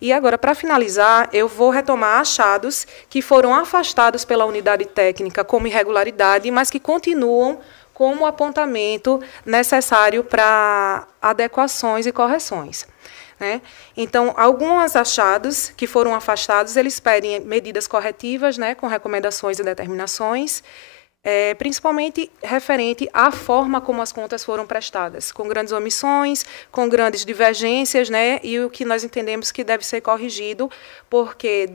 E agora, para finalizar, eu vou retomar achados que foram afastados pela unidade técnica como irregularidade, mas que continuam como apontamento necessário para adequações e correções. Né? Então, alguns achados que foram afastados, eles pedem medidas corretivas, né, com recomendações e determinações, principalmente referente à forma como as contas foram prestadas, com grandes omissões, com grandes divergências, né, e o que nós entendemos que deve ser corrigido, porque,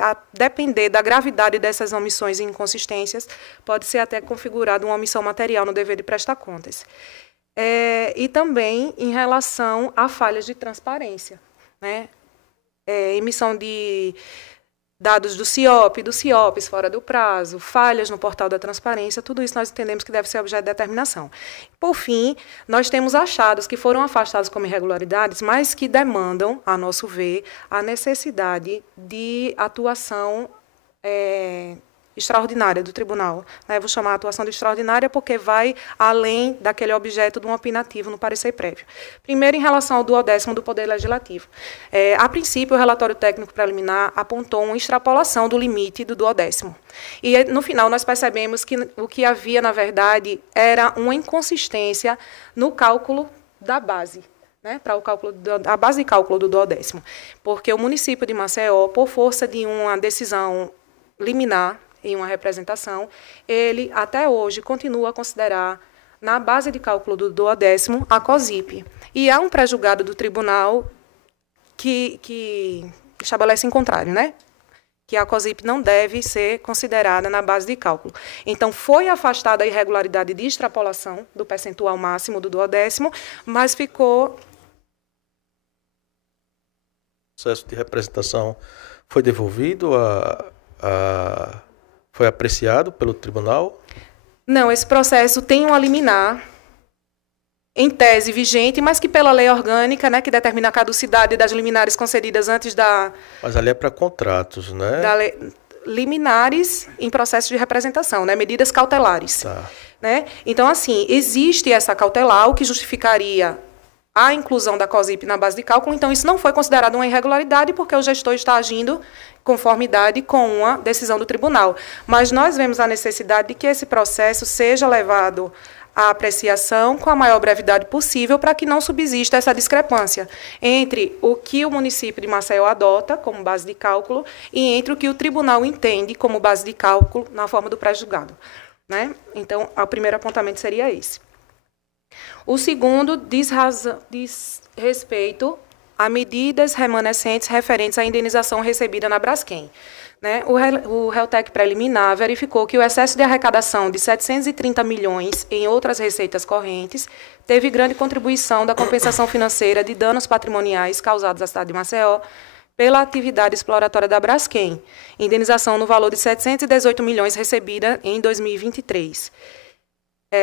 a depender da gravidade dessas omissões e inconsistências, pode ser até configurada uma omissão material no dever de prestar contas. E também em relação a falhas de transparência, né, emissão de dados do CIOP, dos CIOPs fora do prazo, falhas no portal da transparência, tudo isso nós entendemos que deve ser objeto de determinação. Por fim, nós temos achados que foram afastados como irregularidades, mas que demandam, a nosso ver, a necessidade de atuação extraordinária do tribunal. Eu vou chamar a atuação de extraordinária porque vai além daquele objeto de um opinativo no parecer prévio. Primeiro, em relação ao duodécimo do Poder Legislativo. A princípio, o relatório técnico preliminar apontou uma extrapolação do limite do duodécimo. E, no final, nós percebemos que o que havia, na verdade, era uma inconsistência no cálculo da base, né, para o cálculo a base de cálculo do duodécimo. Porque o município de Maceió, por força de uma decisão liminar, em uma representação, ele, até hoje, continua a considerar, na base de cálculo do duodécimo, a COSIP. E há um pré-julgado do tribunal que estabelece em contrário, né? Que a COSIP não deve ser considerada na base de cálculo. Então, foi afastada a irregularidade de extrapolação do percentual máximo do duodécimo, mas ficou... O processo de representação foi devolvido foi apreciado pelo tribunal? Não, esse processo tem uma liminar, em tese vigente, mas que pela lei orgânica, né, que determina a caducidade das liminares concedidas antes da... Mas ali é para contratos, né? Liminares em processo de representação, né, medidas cautelares. Tá. Né? Então, assim, existe essa cautelar, o que justificaria a inclusão da COSIP na base de cálculo, então isso não foi considerado uma irregularidade porque o gestor está agindo em conformidade com uma decisão do tribunal. Mas nós vemos a necessidade de que esse processo seja levado à apreciação com a maior brevidade possível para que não subsista essa discrepância entre o que o município de Maceió adota como base de cálculo e entre o que o tribunal entende como base de cálculo na forma do pré-julgado. Né? Então, o primeiro apontamento seria esse. O segundo diz respeito a medidas remanescentes referentes à indenização recebida na Braskem. Né? O RELTEC preliminar verificou que o excesso de arrecadação de 730 milhões em outras receitas correntes teve grande contribuição da compensação financeira de danos patrimoniais causados à cidade de Maceió pela atividade exploratória da Braskem, indenização no valor de 718 milhões recebida em 2023.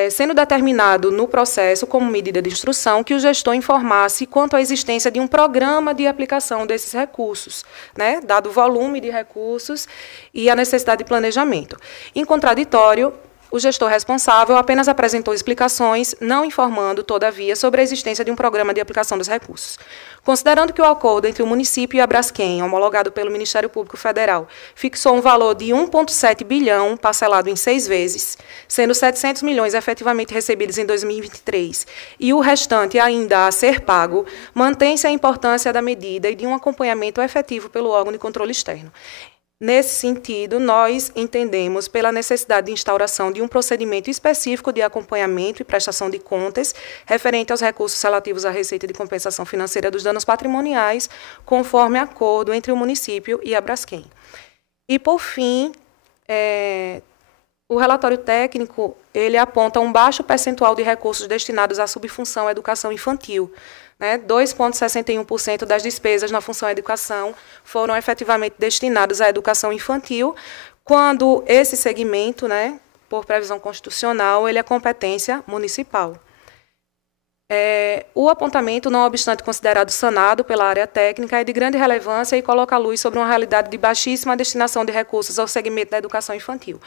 Sendo determinado no processo, como medida de instrução, que o gestor informasse quanto à existência de um programa de aplicação desses recursos, né, dado o volume de recursos e a necessidade de planejamento. Em contraditório, o gestor responsável apenas apresentou explicações, não informando, todavia, sobre a existência de um programa de aplicação dos recursos. Considerando que o acordo entre o município e a Braskem, homologado pelo Ministério Público Federal, fixou um valor de 1,7 bilhão, parcelado em 6 vezes, sendo 700 milhões efetivamente recebidos em 2023, e o restante ainda a ser pago, mantém-se a importância da medida e de um acompanhamento efetivo pelo órgão de controle externo. Nesse sentido, nós entendemos pela necessidade de instauração de um procedimento específico de acompanhamento e prestação de contas referente aos recursos relativos à receita de compensação financeira dos danos patrimoniais, conforme acordo entre o município e a Braskem. E, por fim, o relatório técnico ele aponta um baixo percentual de recursos destinados à subfunção educação infantil. 2,61% das despesas na função educação foram efetivamente destinadas à educação infantil, quando esse segmento, por previsão constitucional, ele é competência municipal. O apontamento, não obstante considerado sanado pela área técnica, é de grande relevância e coloca a luz sobre uma realidade de baixíssima destinação de recursos ao segmento da educação infantil.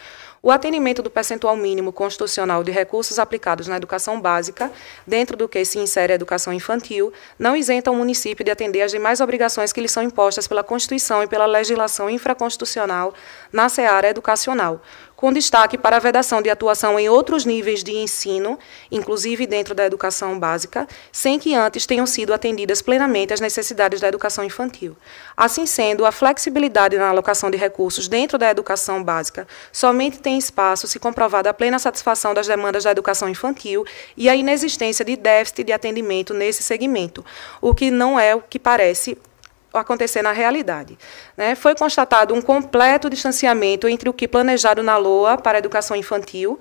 O atendimento do percentual mínimo constitucional de recursos aplicados na educação básica, dentro do que se insere a educação infantil, não isenta o município de atender às demais obrigações que lhe são impostas pela Constituição e pela legislação infraconstitucional na seara educacional, com destaque para a vedação de atuação em outros níveis de ensino, inclusive dentro da educação básica, sem que antes tenham sido atendidas plenamente as necessidades da educação infantil. Assim sendo, a flexibilidade na alocação de recursos dentro da educação básica somente tem espaço se comprovada a plena satisfação das demandas da educação infantil e a inexistência de déficit de atendimento nesse segmento, o que não é o que parece acontecer na realidade. Foi constatado um completo distanciamento entre o que planejado na LOA para a educação infantil.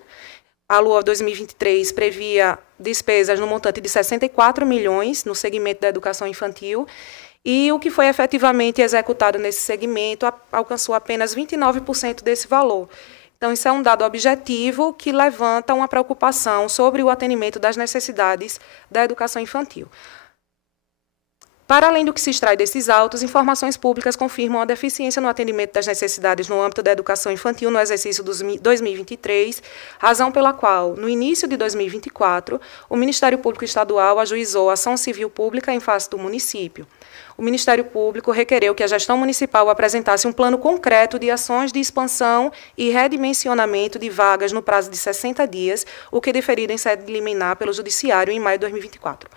A LOA 2023 previa despesas no montante de 64 milhões no segmento da educação infantil, e o que foi efetivamente executado nesse segmento alcançou apenas 29% desse valor. Então, isso é um dado objetivo que levanta uma preocupação sobre o atendimento das necessidades da educação infantil. Para além do que se extrai desses autos, informações públicas confirmam a deficiência no atendimento das necessidades no âmbito da educação infantil no exercício de 2023, razão pela qual, no início de 2024, o Ministério Público Estadual ajuizou ação civil pública em face do município. O Ministério Público requereu que a gestão municipal apresentasse um plano concreto de ações de expansão e redimensionamento de vagas no prazo de 60 dias, o que deferido em sede liminar pelo Judiciário em maio de 2024.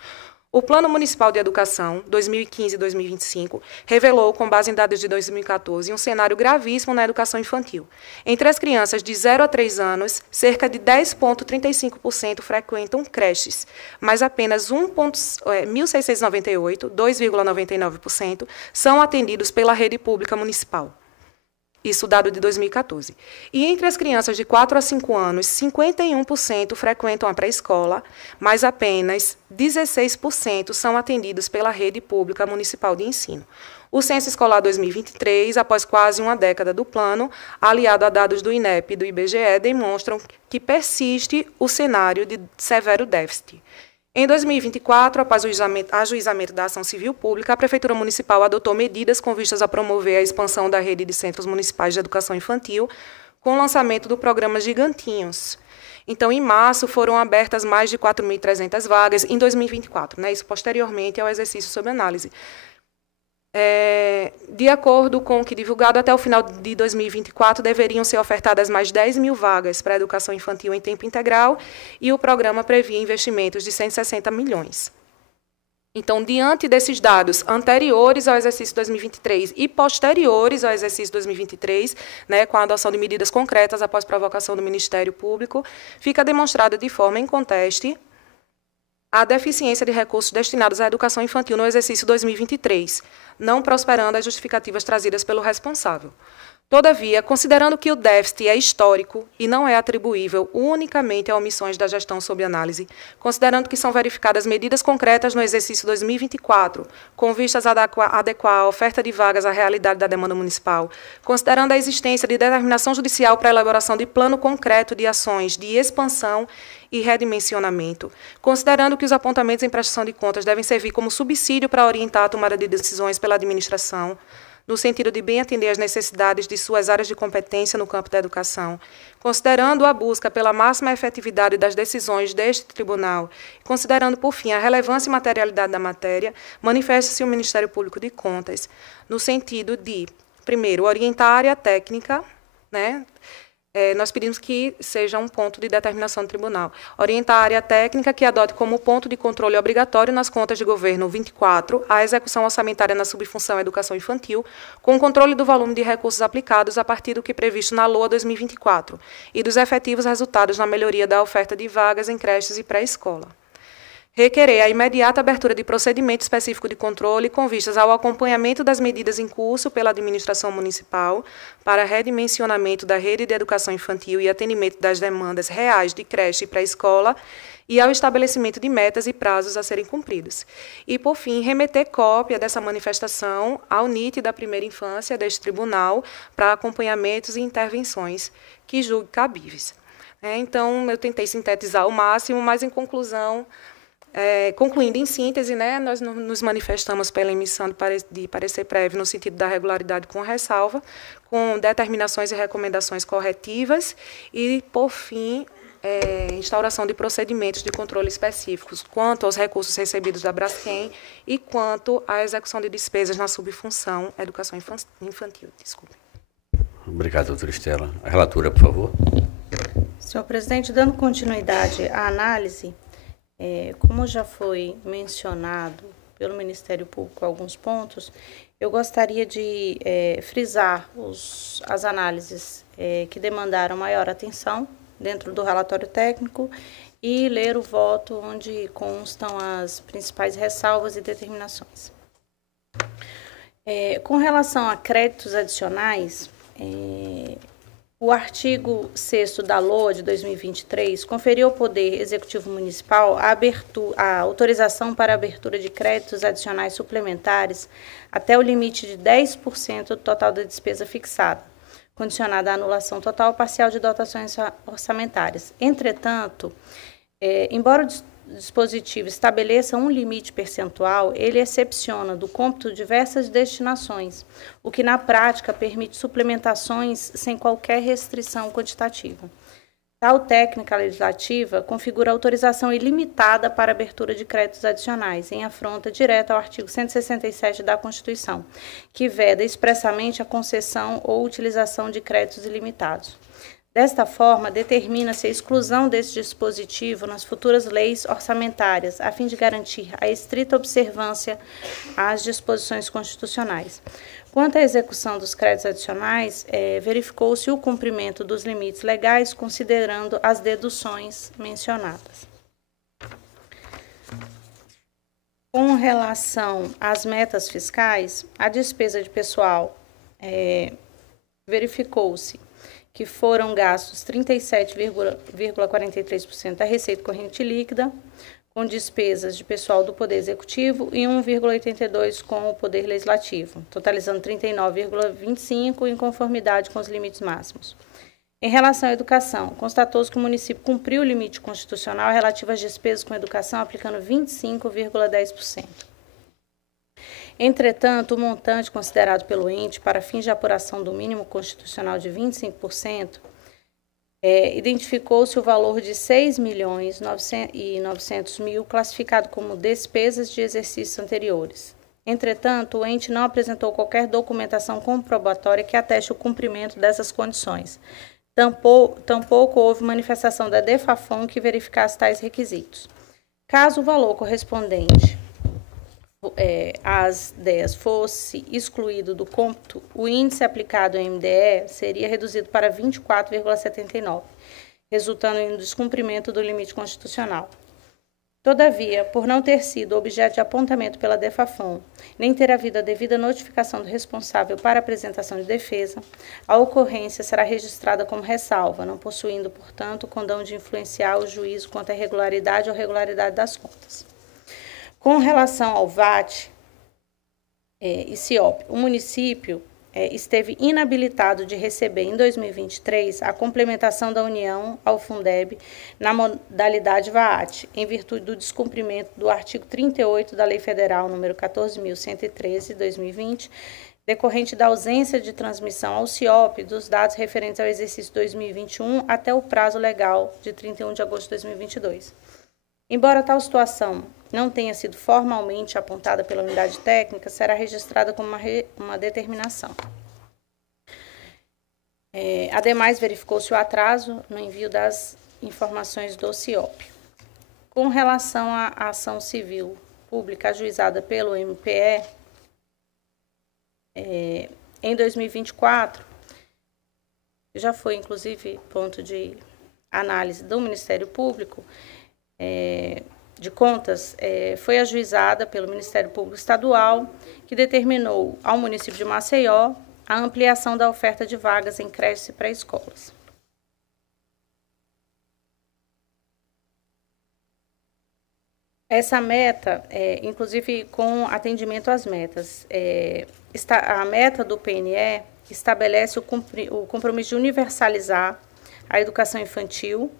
O Plano Municipal de Educação, 2015-2025, revelou, com base em dados de 2014, um cenário gravíssimo na educação infantil. Entre as crianças de 0 a 3 anos, cerca de 10,35% frequentam creches, mas apenas 1.698, 2,99%, são atendidos pela rede pública municipal. Isso dado de 2014. E entre as crianças de 4 a 5 anos, 51% frequentam a pré-escola, mas apenas 16% são atendidos pela rede pública municipal de ensino. O Censo Escolar 2023, após quase uma década do plano, aliado a dados do INEP e do IBGE, demonstram que persiste o cenário de severo déficit. Em 2024, após o ajuizamento da ação civil pública, a Prefeitura Municipal adotou medidas com vistas a promover a expansão da rede de centros municipais de educação infantil, com o lançamento do programa Gigantinhos. Então, em março, foram abertas mais de 4.300 vagas em 2024, isso posteriormente ao exercício sob análise. De acordo com o que divulgado, até o final de 2024, deveriam ser ofertadas mais 10 mil vagas para a educação infantil em tempo integral e o programa previa investimentos de 160 milhões. Então, diante desses dados anteriores ao exercício 2023 e posteriores ao exercício 2023, com a adoção de medidas concretas após provocação do Ministério Público, fica demonstrada de forma inconteste a deficiência de recursos destinados à educação infantil no exercício 2023, não prosperando as justificativas trazidas pelo responsável. Todavia, considerando que o déficit é histórico e não é atribuível unicamente a omissões da gestão sob análise, considerando que são verificadas medidas concretas no exercício 2024, com vistas a adequar a oferta de vagas à realidade da demanda municipal, considerando a existência de determinação judicial para a elaboração de plano concreto de ações de expansão e redimensionamento, considerando que os apontamentos em prestação de contas devem servir como subsídio para orientar a tomada de decisões pela administração, no sentido de bem atender às necessidades de suas áreas de competência no campo da educação, considerando a busca pela máxima efetividade das decisões deste tribunal, considerando, por fim, a relevância e materialidade da matéria, manifesta-se o Ministério Público de Contas, no sentido de, primeiro, orientar a área técnica, nós pedimos que seja um ponto de determinação do tribunal. Orientar a área técnica que adote como ponto de controle obrigatório nas contas de governo 24 a execução orçamentária na subfunção Educação Infantil, com controle do volume de recursos aplicados a partir do que previsto na LOA 2024 e dos efetivos resultados na melhoria da oferta de vagas em creches e pré-escola. Requerer a imediata abertura de procedimento específico de controle com vistas ao acompanhamento das medidas em curso pela administração municipal para redimensionamento da rede de educação infantil e atendimento das demandas reais de creche e pré-escola e ao estabelecimento de metas e prazos a serem cumpridos. E, por fim, remeter cópia dessa manifestação ao NIT da primeira infância deste tribunal para acompanhamentos e intervenções que julgue cabíveis. Então, eu tentei sintetizar ao máximo, mas, em conclusão, Concluindo, em síntese, né, nós nos manifestamos pela emissão de parecer prévio no sentido da regularidade com ressalva, com determinações e recomendações corretivas e, por fim, instauração de procedimentos de controle específicos quanto aos recursos recebidos da Braskem e quanto à execução de despesas na subfunção Educação Infantil. Desculpe. Obrigado, doutora Estela. A relatora, por favor. Senhor presidente, dando continuidade à análise, como já foi mencionado pelo Ministério Público alguns pontos, eu gostaria de frisar as análises que demandaram maior atenção dentro do relatório técnico e ler o voto onde constam as principais ressalvas e determinações. Com relação a créditos adicionais, o artigo 6º da LOA de 2023 conferiu ao Poder Executivo Municipal a autorização para a abertura de créditos adicionais suplementares até o limite de 10% do total da despesa fixada, condicionada à anulação total ou parcial de dotações orçamentárias. Entretanto, embora o dispositivo estabeleça um limite percentual, ele excepciona do cômputo diversas destinações, o que na prática permite suplementações sem qualquer restrição quantitativa. Tal técnica legislativa configura autorização ilimitada para abertura de créditos adicionais, em afronta direta ao artigo 167 da Constituição, que veda expressamente a concessão ou utilização de créditos ilimitados. Desta forma, determina-se a exclusão desse dispositivo nas futuras leis orçamentárias, a fim de garantir a estrita observância às disposições constitucionais. Quanto à execução dos créditos adicionais, verificou-se o cumprimento dos limites legais, considerando as deduções mencionadas. Com relação às metas fiscais, a despesa de pessoal verificou-se que foram gastos 37,43% da receita corrente líquida, com despesas de pessoal do Poder Executivo e 1,82% com o Poder Legislativo, totalizando 39,25% em conformidade com os limites máximos. Em relação à educação, constatou-se que o município cumpriu o limite constitucional relativo às despesas com educação, aplicando 25,10%. Entretanto, o montante considerado pelo ente para fins de apuração do mínimo constitucional de 25%, identificou-se o valor de R$ 6.900.000 classificado como despesas de exercícios anteriores. Entretanto, o ente não apresentou qualquer documentação comprobatória que ateste o cumprimento dessas condições. Tampouco houve manifestação da DEFAFON que verificasse tais requisitos. Caso o valor correspondente às 10 fosse excluído do cômputo, o índice aplicado ao MDE seria reduzido para 24,79, resultando em descumprimento do limite constitucional. Todavia, por não ter sido objeto de apontamento pela DEFAFON, nem ter havido a devida notificação do responsável para apresentação de defesa, a ocorrência será registrada como ressalva, não possuindo, portanto, condão de influenciar o juízo quanto à irregularidade ou regularidade das contas. Com relação ao VAT e CIOP, o município esteve inabilitado de receber em 2023 a complementação da União ao Fundeb na modalidade VAT, em virtude do descumprimento do artigo 38 da Lei Federal nº 14.113, 2020, decorrente da ausência de transmissão ao CIOP dos dados referentes ao exercício 2021 até o prazo legal de 31 de agosto de 2022. Embora tal situação não tenha sido formalmente apontada pela unidade técnica, será registrada como uma determinação. Ademais, verificou-se o atraso no envio das informações do CIOP. Com relação à ação civil pública ajuizada pelo MPE, em 2024, já foi, inclusive, ponto de análise do Ministério Público, de Contas, foi ajuizada pelo Ministério Público Estadual, que determinou ao município de Maceió a ampliação da oferta de vagas em creches e pré-escolas. Essa meta, inclusive com atendimento às metas, a meta do PNE estabelece o compromisso de universalizar a educação infantil,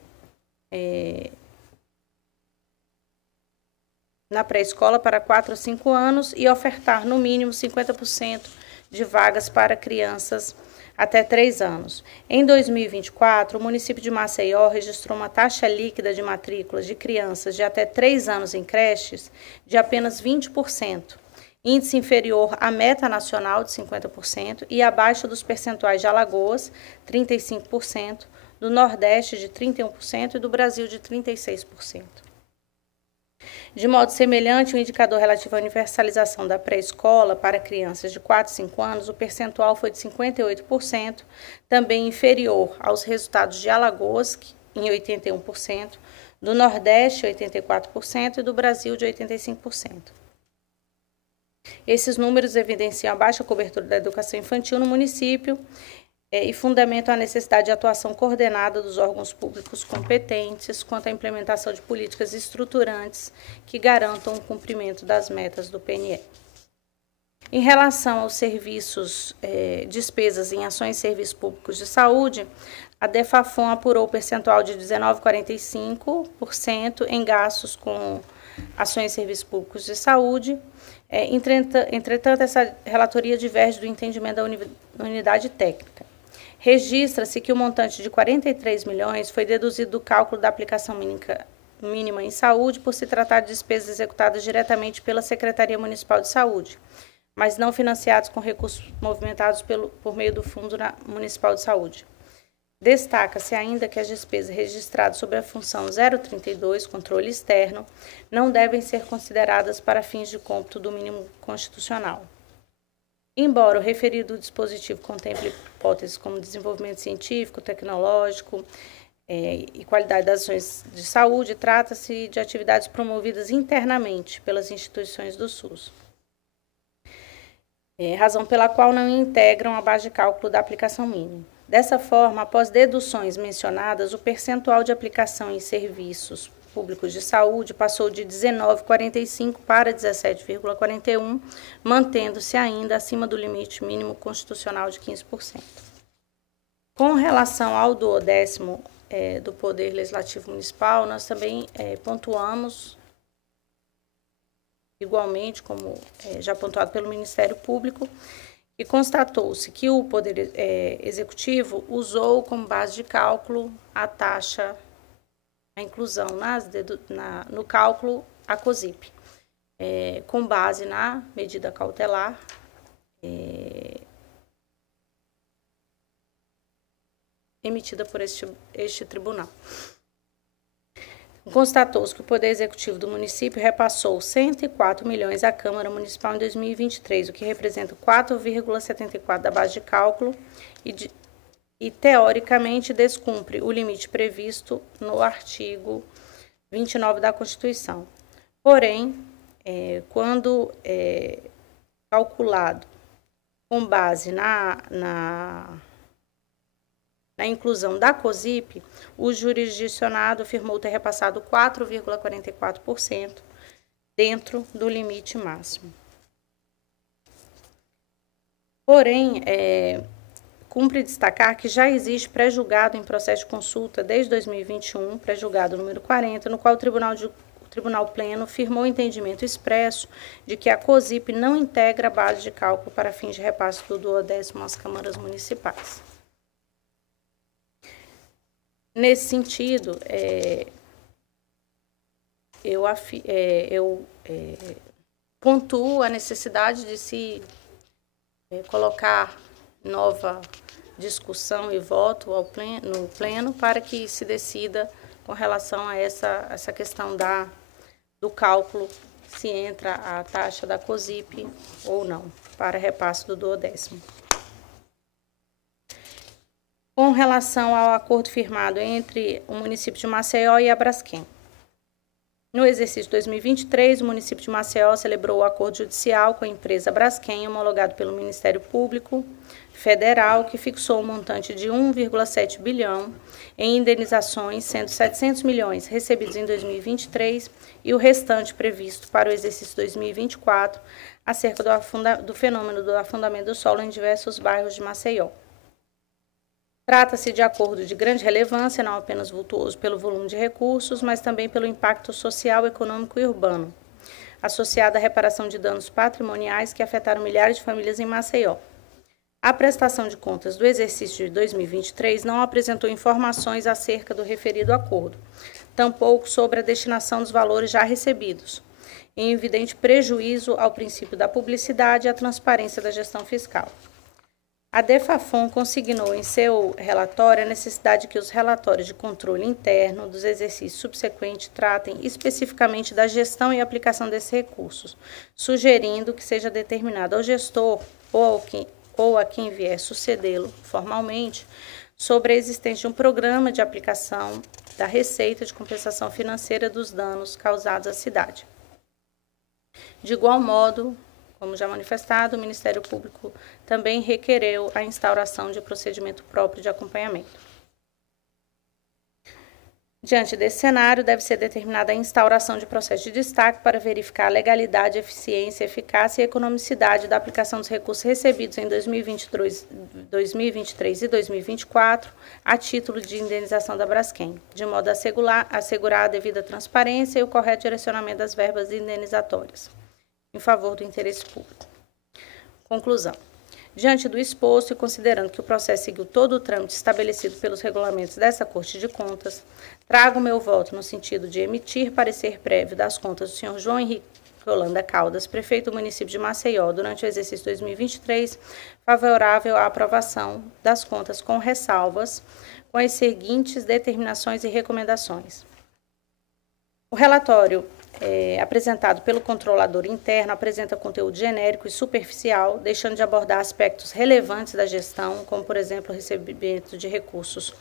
na pré-escola para 4 a 5 anos e ofertar no mínimo 50% de vagas para crianças até 3 anos. Em 2024, o município de Maceió registrou uma taxa líquida de matrículas de crianças de até 3 anos em creches de apenas 20%, índice inferior à meta nacional de 50% e abaixo dos percentuais de Alagoas, 35%, do Nordeste de 31% e do Brasil de 36%. De modo semelhante, o indicador relativo à universalização da pré-escola para crianças de 4 a 5 anos, o percentual foi de 58%, também inferior aos resultados de Alagoas, em 81%, do Nordeste, 84%, e do Brasil, de 85%. Esses números evidenciam a baixa cobertura da educação infantil no município e fundamentam a necessidade de atuação coordenada dos órgãos públicos competentes quanto à implementação de políticas estruturantes que garantam o cumprimento das metas do PNE. Em relação aos serviços, despesas em ações e serviços públicos de saúde, a DEFAFON apurou o percentual de 19,45% em gastos com ações e serviços públicos de saúde. Entretanto, essa relatoria diverge do entendimento da unidade técnica. Registra-se que o montante de 43 milhões foi deduzido do cálculo da aplicação mínima em saúde por se tratar de despesas executadas diretamente pela Secretaria Municipal de Saúde, mas não financiados com recursos movimentados por meio do Fundo Municipal de Saúde. Destaca-se ainda que as despesas registradas sob a função 032, controle externo, não devem ser consideradas para fins de cômputo do mínimo constitucional. Embora o referido dispositivo contemple hipóteses como desenvolvimento científico, tecnológico e qualidade das ações de saúde, trata-se de atividades promovidas internamente pelas instituições do SUS. Razão pela qual não integram a base de cálculo da aplicação mínima. Dessa forma, após deduções mencionadas, o percentual de aplicação em serviços públicos de saúde passou de 19,45% para 17,41%, mantendo-se ainda acima do limite mínimo constitucional de 15%. Com relação ao duodécimo do Poder Legislativo Municipal, nós também pontuamos, igualmente, como já pontuado pelo Ministério Público, e constatou-se que o Poder Executivo usou como base de cálculo a taxa, a inclusão no cálculo, a COSIP, com base na medida cautelar emitida por este tribunal. Constatou-se que o Poder Executivo do município repassou 104 milhões à Câmara Municipal em 2023, o que representa 4,74% da base de cálculo e, teoricamente, descumpre o limite previsto no artigo 29 da Constituição. Porém, quando calculado com base na inclusão da COSIP, o jurisdicionado afirmou ter repassado 4,44% dentro do limite máximo. Porém, cumpre destacar que já existe pré-julgado em processo de consulta desde 2021, pré-julgado número 40, no qual o Tribunal Pleno firmou entendimento expresso de que a COSIP não integra a base de cálculo para fins de repasse do duodécimo às câmaras municipais. Nesse sentido, eu pontuo a necessidade de se colocar nova discussão e voto no Pleno para que se decida com relação a essa questão do cálculo, se entra a taxa da COSIP ou não, para repasse do duodécimo. Com relação ao acordo firmado entre o município de Maceió e a Braskem. No exercício de 2023, o município de Maceió celebrou o acordo judicial com a empresa Braskem, homologado pelo Ministério Público Federal, que fixou um montante de 1,7 bilhão em indenizações, sendo 700 milhões recebidos em 2023 e o restante previsto para o exercício 2024, acerca do fenômeno do afundamento do solo em diversos bairros de Maceió. Trata-se de acordo de grande relevância, não apenas vultuoso pelo volume de recursos, mas também pelo impacto social, econômico e urbano. associada à reparação de danos patrimoniais que afetaram milhares de famílias em Maceió. A prestação de contas do exercício de 2023 não apresentou informações acerca do referido acordo, tampouco sobre a destinação dos valores já recebidos, em evidente prejuízo ao princípio da publicidade e à transparência da gestão fiscal. A DEFAFON consignou em seu relatório a necessidade de que os relatórios de controle interno dos exercícios subsequentes tratem especificamente da gestão e aplicação desses recursos, sugerindo que seja determinado ao gestor ou a quem vier sucedê-lo formalmente sobre a existência de um programa de aplicação da receita de compensação financeira dos danos causados à cidade. De igual modo, como já manifestado, o Ministério Público também requereu a instauração de procedimento próprio de acompanhamento. Diante desse cenário, deve ser determinada a instauração de processo de destaque para verificar a legalidade, eficiência, eficácia e economicidade da aplicação dos recursos recebidos em 2023 e 2024 a título de indenização da Braskem, de modo a assegurar a devida transparência e o correto direcionamento das verbas indenizatórias em favor do interesse público. Conclusão. Diante do exposto e considerando que o processo seguiu todo o trâmite estabelecido pelos regulamentos dessa Corte de Contas, trago o meu voto no sentido de emitir parecer prévio das contas do senhor João Henrique Holanda Caldas, prefeito do município de Maceió, durante o exercício 2023, favorável à aprovação das contas com ressalvas, com as seguintes determinações e recomendações. O relatório apresentado pelo controlador interno apresenta conteúdo genérico e superficial, deixando de abordar aspectos relevantes da gestão, como, por exemplo, o recebimento de recursos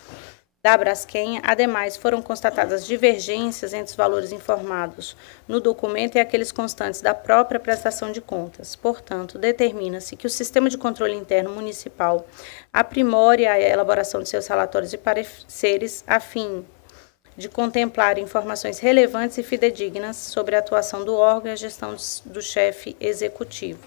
da Braskem. Ademais, foram constatadas divergências entre os valores informados no documento e aqueles constantes da própria prestação de contas. Portanto, determina-se que o Sistema de Controle Interno Municipal aprimore a elaboração de seus relatórios e pareceres a fim de contemplar informações relevantes e fidedignas sobre a atuação do órgão e a gestão do chefe executivo.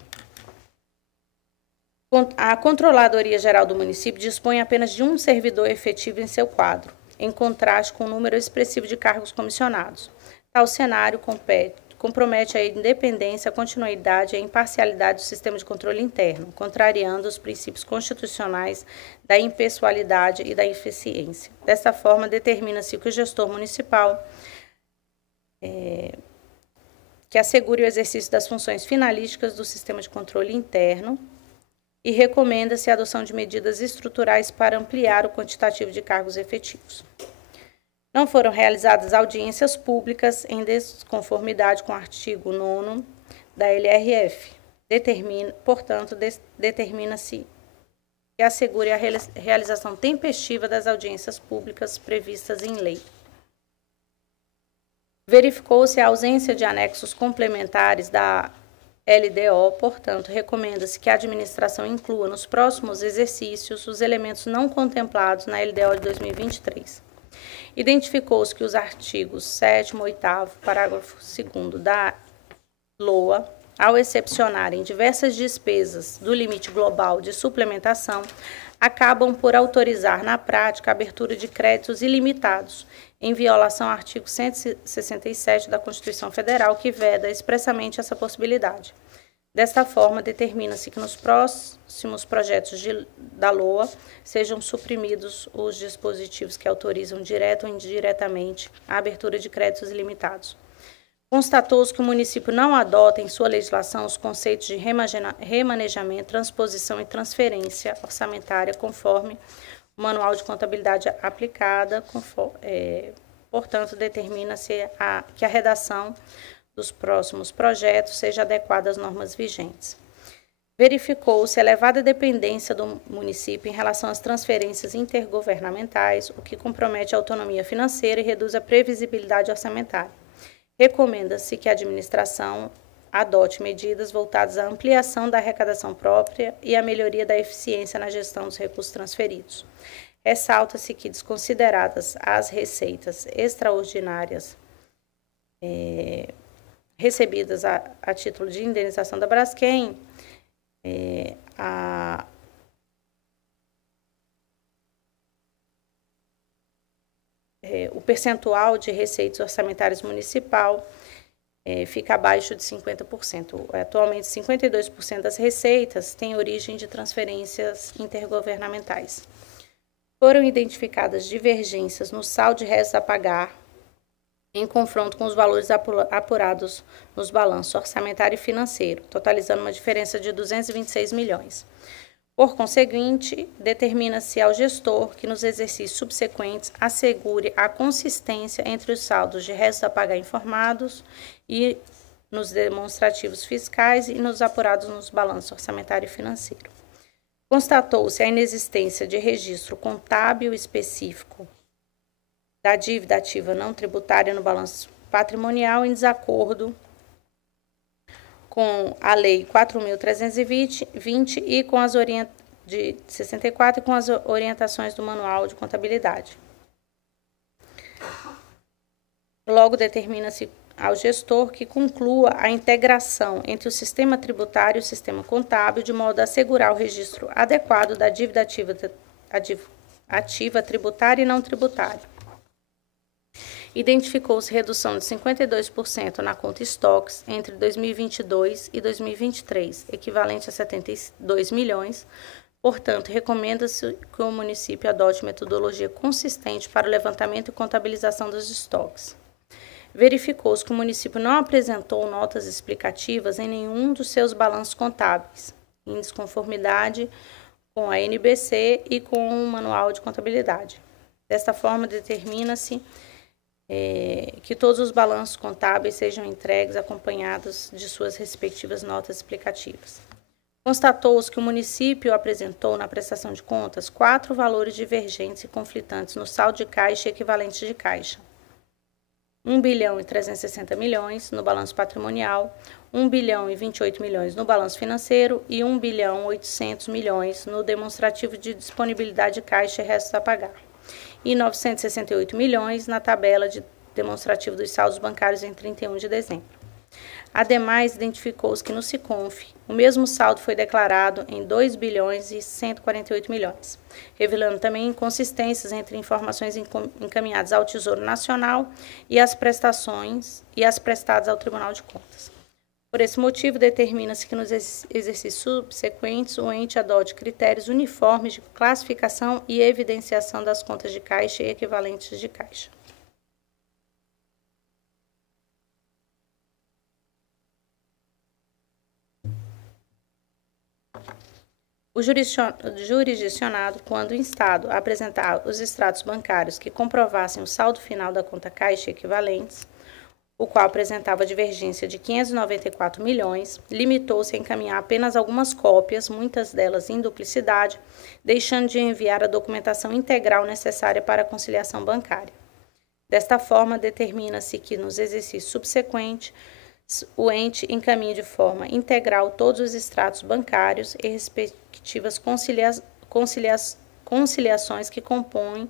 A Controladoria Geral do município dispõe apenas de um servidor efetivo em seu quadro, em contraste com o número expressivo de cargos comissionados. Tal cenário compromete a independência, a continuidade e a imparcialidade do sistema de controle interno, contrariando os princípios constitucionais da impessoalidade e da eficiência. Dessa forma, determina-se que o gestor municipal que assegure o exercício das funções finalísticas do sistema de controle interno e recomenda-se a adoção de medidas estruturais para ampliar o quantitativo de cargos efetivos. Não foram realizadas audiências públicas em desconformidade com o artigo 9º da LRF. Portanto, determina-se que assegure a realização tempestiva das audiências públicas previstas em lei. Verificou-se a ausência de anexos complementares da LDO, portanto, recomenda-se que a administração inclua nos próximos exercícios os elementos não contemplados na LDO de 2023. Identificou-se que os artigos 7º, 8º, parágrafo 2º da LOA, ao excepcionarem diversas despesas do limite global de suplementação, acabam por autorizar, na prática, a abertura de créditos ilimitados, em violação ao artigo 167 da Constituição Federal, que veda expressamente essa possibilidade. Desta forma, determina-se que nos próximos projetos da LOA sejam suprimidos os dispositivos que autorizam direta ou indiretamente a abertura de créditos ilimitados. Constatou-se que o município não adota em sua legislação os conceitos de remanejamento, transposição e transferência orçamentária conforme o Manual de Contabilidade Aplicada, portanto, determina-se que a redação dos próximos projetos seja adequada às normas vigentes. Verificou-se a elevada dependência do município em relação às transferências intergovernamentais, o que compromete a autonomia financeira e reduz a previsibilidade orçamentária. Recomenda-se que a administração adote medidas voltadas à ampliação da arrecadação própria e à melhoria da eficiência na gestão dos recursos transferidos. Ressalta-se que, desconsideradas as receitas extraordinárias recebidas a título de indenização da Braskem, o percentual de receitas orçamentárias municipal fica abaixo de 50%. Atualmente, 52% das receitas têm origem de transferências intergovernamentais. Foram identificadas divergências no saldo de restos a pagar em confronto com os valores apurados nos balanços orçamentário e financeiro, totalizando uma diferença de 226 milhões. Por conseguinte, determina-se ao gestor que nos exercícios subsequentes assegure a consistência entre os saldos de restos a pagar informados e nos demonstrativos fiscais e nos apurados nos balanços orçamentário e financeiro. Constatou-se a inexistência de registro contábil específico da dívida ativa não tributária no balanço patrimonial em desacordo com a Lei 4.320 e com as de 64 e com as orientações do Manual de Contabilidade. Logo, determina-se ao gestor que conclua a integração entre o sistema tributário e o sistema contábil, de modo a assegurar o registro adequado da dívida ativa tributária e não tributária. Identificou-se redução de 52% na conta estoques entre 2022 e 2023, equivalente a 72 milhões. Portanto, recomenda-se que o município adote metodologia consistente para o levantamento e contabilização dos estoques. Verificou-se que o município não apresentou notas explicativas em nenhum dos seus balanços contábeis, em desconformidade com a NBC e com o Manual de Contabilidade. Desta forma, determina-se que todos os balanços contábeis sejam entregues acompanhados de suas respectivas notas explicativas. Constatou-se que o município apresentou na prestação de contas 4 valores divergentes e conflitantes no saldo de caixa e equivalentes de caixa. 1 bilhão e 360 milhões no balanço patrimonial, 1 bilhão e 28 milhões no balanço financeiro e 1 bilhão e 800 milhões no demonstrativo de disponibilidade de caixa e restos a pagar, e 968 milhões na tabela de demonstrativo dos saldos bancários em 31 de dezembro. Ademais, identificou-se que no SICONF, o mesmo saldo foi declarado em 2 bilhões e 148 milhões, revelando também inconsistências entre informações encaminhadas ao Tesouro Nacional e as prestadas ao Tribunal de Contas. Por esse motivo, determina-se que nos exercícios subsequentes o ente adote critérios uniformes de classificação e evidenciação das contas de caixa e equivalentes de caixa. O jurisdicionado, quando instado a apresentar os extratos bancários que comprovassem o saldo final da conta caixa e equivalentes, o qual apresentava divergência de 594 milhões, limitou-se a encaminhar apenas algumas cópias, muitas delas em duplicidade, deixando de enviar a documentação integral necessária para a conciliação bancária. Desta forma, determina-se que, nos exercícios subsequentes, o ente encaminhe de forma integral todos os extratos bancários e respectivas conciliações que compõem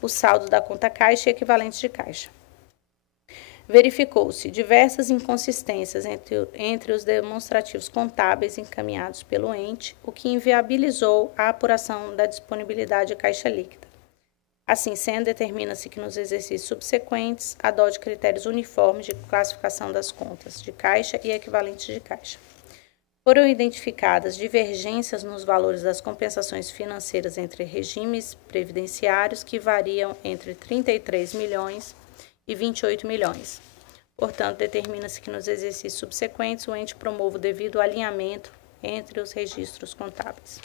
o saldo da conta caixa e equivalentes de caixa. Verificou-se diversas inconsistências entre os demonstrativos contábeis encaminhados pelo ente, o que inviabilizou a apuração da disponibilidade de caixa líquida. Assim sendo, determina-se que nos exercícios subsequentes adote critérios uniformes de classificação das contas de caixa e equivalentes de caixa. Foram identificadas divergências nos valores das compensações financeiras entre regimes previdenciários que variam entre 33 milhões e 28 milhões. Portanto, determina-se que nos exercícios subsequentes o ente promova o devido alinhamento entre os registros contábeis.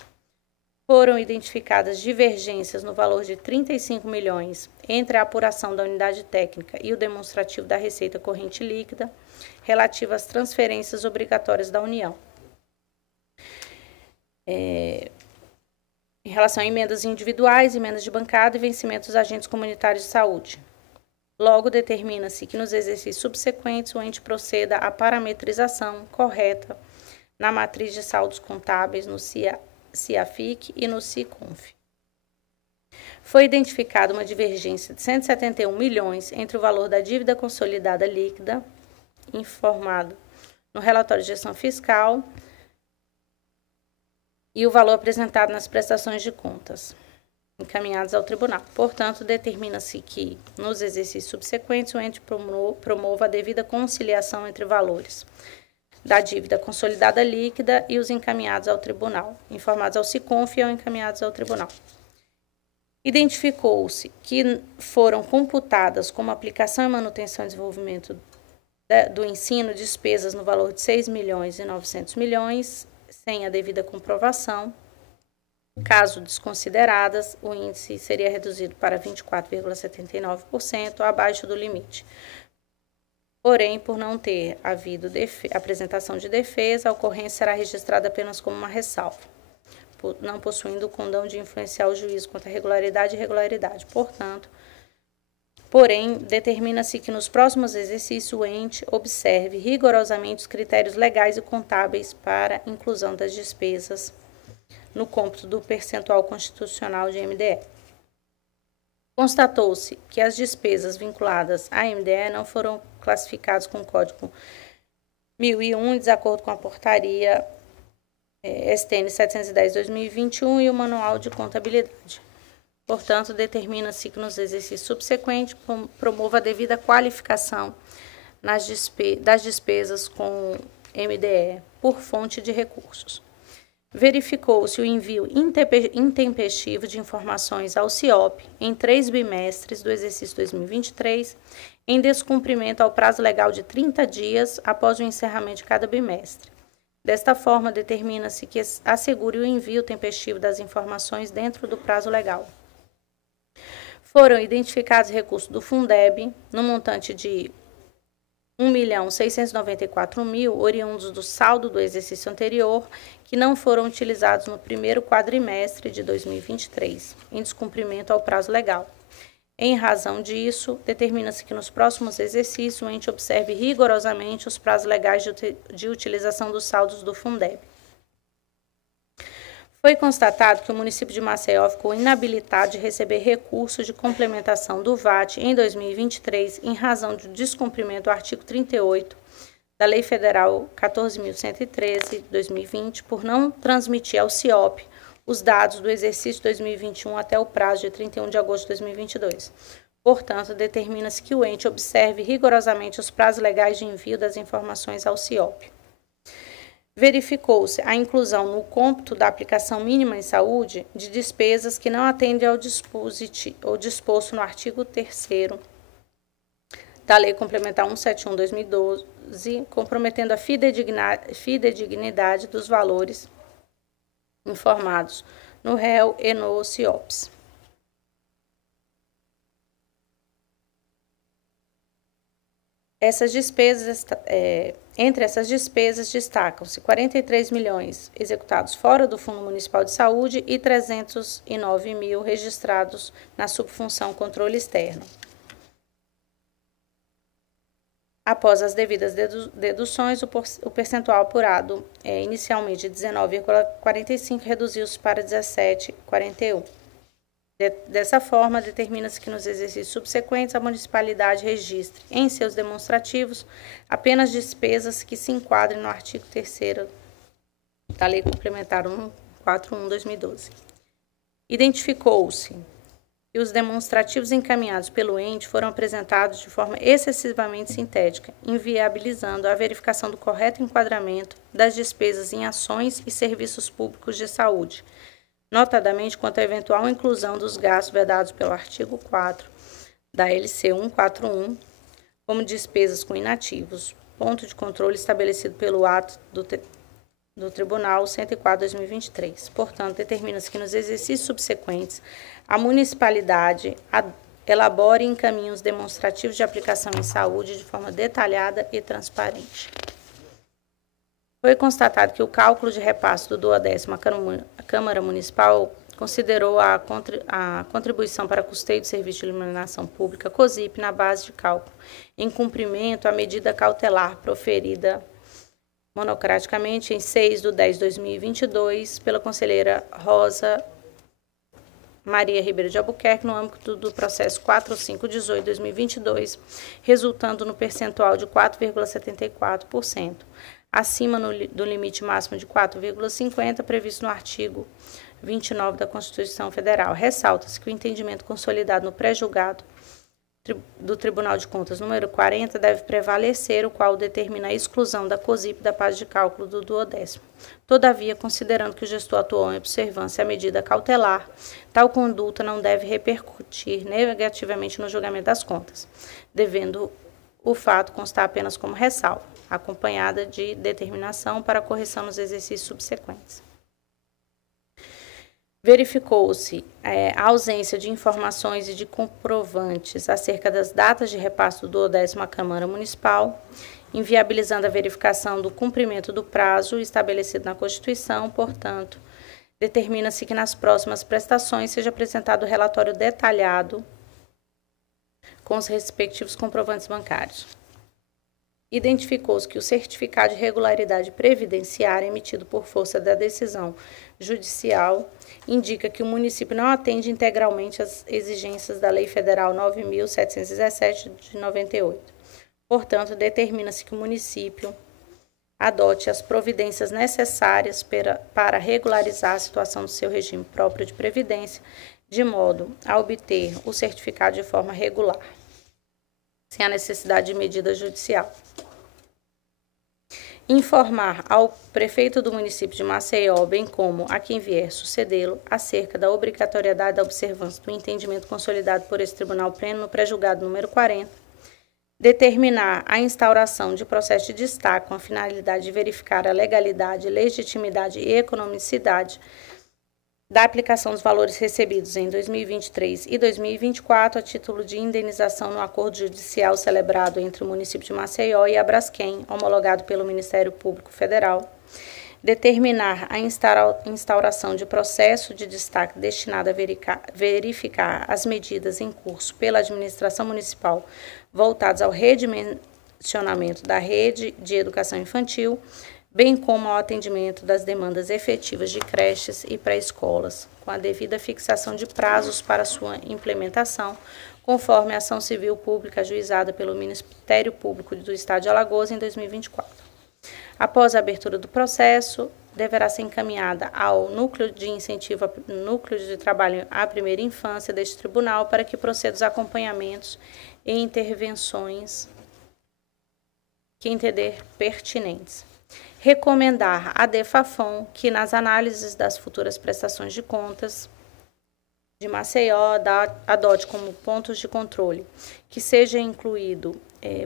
Foram identificadas divergências no valor de 35 milhões entre a apuração da unidade técnica e o demonstrativo da receita corrente líquida relativa às transferências obrigatórias da União. Em relação a emendas individuais, emendas de bancada e vencimentos dos agentes comunitários de saúde. Logo, determina-se que nos exercícios subsequentes o ente proceda à parametrização correta na matriz de saldos contábeis no CIAFIC e no SICONF. Foi identificada uma divergência de 171 milhões entre o valor da dívida consolidada líquida, informado no relatório de gestão fiscal, e o valor apresentado nas prestações de contas. encaminhados ao tribunal. Portanto, determina-se que, nos exercícios subsequentes, o ente promova a devida conciliação entre valores da dívida consolidada líquida e os encaminhados ao tribunal, informados ao SICONF e encaminhados ao tribunal. Identificou-se que foram computadas como aplicação e manutenção e desenvolvimento do ensino despesas no valor de 6 milhões e 900 milhões, sem a devida comprovação. Caso desconsideradas, o índice seria reduzido para 24,79%, abaixo do limite. Porém, por não ter havido apresentação de defesa, a ocorrência será registrada apenas como uma ressalva, não possuindo o condão de influenciar o juízo quanto à regularidade e irregularidade. Porém, determina-se que nos próximos exercícios o ente observe rigorosamente os critérios legais e contábeis para inclusão das despesas no cômputo do percentual constitucional de MDE. Constatou-se que as despesas vinculadas à MDE não foram classificadas com o Código 1001, em desacordo com a portaria STN 710/2021 e o Manual de Contabilidade. Portanto, determina-se que nos exercícios subsequentes promova a devida qualificação das despesas com MDE por fonte de recursos. Verificou-se o envio intempestivo de informações ao CIOP em 3 bimestres do exercício 2023, em descumprimento ao prazo legal de 30 dias após o encerramento de cada bimestre. Desta forma, determina-se que assegure o envio tempestivo das informações dentro do prazo legal. Foram identificados recursos do Fundeb no montante de R$ 1.694.000, oriundos do saldo do exercício anterior, que não foram utilizados no primeiro quadrimestre de 2023, em descumprimento ao prazo legal. Em razão disso, determina-se que nos próximos exercícios o ente observe rigorosamente os prazos legais de utilização dos saldos do Fundeb. Foi constatado que o município de Maceió ficou inabilitado de receber recursos de complementação do VAT em 2023 em razão do descumprimento do artigo 38 da Lei Federal 14.113/2020 por não transmitir ao CIOP os dados do exercício 2021 até o prazo de 31 de agosto de 2022. Portanto, determina-se que o ente observe rigorosamente os prazos legais de envio das informações ao CIOP. Verificou-se a inclusão no cômputo da aplicação mínima em saúde de despesas que não atendem ao disposto no artigo 3º da Lei Complementar 171/2012, comprometendo a fidedignidade dos valores informados no réu e no CIOPS. Entre essas despesas destacam-se 43 milhões executados fora do Fundo Municipal de Saúde e 309 mil registrados na subfunção controle externo. Após as devidas deduções, o percentual apurado inicialmente de 19,45 reduziu-se para 17,41. Dessa forma, determina-se que nos exercícios subsequentes a municipalidade registre em seus demonstrativos apenas despesas que se enquadrem no artigo 3º da Lei Complementar 141/2012. Identificou-se que os demonstrativos encaminhados pelo ente foram apresentados de forma excessivamente sintética, inviabilizando a verificação do correto enquadramento das despesas em ações e serviços públicos de saúde, notadamente quanto à eventual inclusão dos gastos vedados pelo artigo 4 da LC 141, como despesas com inativos, ponto de controle estabelecido pelo ato do Tribunal 104/2023. Portanto, determina-se que nos exercícios subsequentes, a municipalidade elabore e encaminhe os demonstrativos de aplicação em saúde de forma detalhada e transparente. Foi constatado que o cálculo de repasse do 12ª Câmara Municipal considerou a contribuição para custeio de serviço de iluminação pública, COSIP, na base de cálculo, em cumprimento à medida cautelar proferida monocraticamente em 6/10/2022 pela conselheira Rosa Maria Ribeiro de Albuquerque, no âmbito do processo 4518/2022, resultando no percentual de 4,74%. Acima do limite máximo de 4,50% previsto no artigo 29 da Constituição Federal. Ressalta-se que o entendimento consolidado no pré-julgado do Tribunal de Contas número 40 deve prevalecer, o qual determina a exclusão da COSIP da base de cálculo do 12º. Todavia, considerando que o gestor atuou em observância à medida cautelar, tal conduta não deve repercutir negativamente no julgamento das contas, devendo o fato constar apenas como ressalva, acompanhada de determinação para correção nos exercícios subsequentes. Verificou-se a ausência de informações e de comprovantes acerca das datas de repasse do 10º à Câmara Municipal, inviabilizando a verificação do cumprimento do prazo estabelecido na Constituição. Portanto, determina-se que nas próximas prestações seja apresentado o relatório detalhado com os respectivos comprovantes bancários. Identificou-se que o certificado de regularidade previdenciária emitido por força da decisão judicial indica que o município não atende integralmente às exigências da Lei Federal 9.717 de 98. Portanto, determina-se que o município adote as providências necessárias para regularizar a situação do seu regime próprio de previdência, de modo a obter o certificado de forma regular, sem a necessidade de medida judicial. Informar ao prefeito do município de Maceió, bem como a quem vier sucedê-lo, acerca da obrigatoriedade da observância do entendimento consolidado por esse Tribunal Pleno no pré-julgado número 40, determinar a instauração de processo de destaque com a finalidade de verificar a legalidade, legitimidade e economicidade da aplicação dos valores recebidos em 2023 e 2024 a título de indenização no acordo judicial celebrado entre o município de Maceió e a Braskem, homologado pelo Ministério Público Federal, determinar a instauração de processo de destaque destinado a verificar as medidas em curso pela administração municipal voltadas ao redimensionamento da rede de educação infantil, bem como ao atendimento das demandas efetivas de creches e pré-escolas, com a devida fixação de prazos para sua implementação, conforme a ação civil pública ajuizada pelo Ministério Público do Estado de Alagoas em 2024. Após a abertura do processo, deverá ser encaminhada ao Núcleo de Incentivo, Núcleo de Trabalho à Primeira Infância deste tribunal, para que proceda os acompanhamentos e intervenções que entender pertinentes. Recomendar à DEFAFON que, nas análises das futuras prestações de contas de Maceió, adote como pontos de controle que seja incluído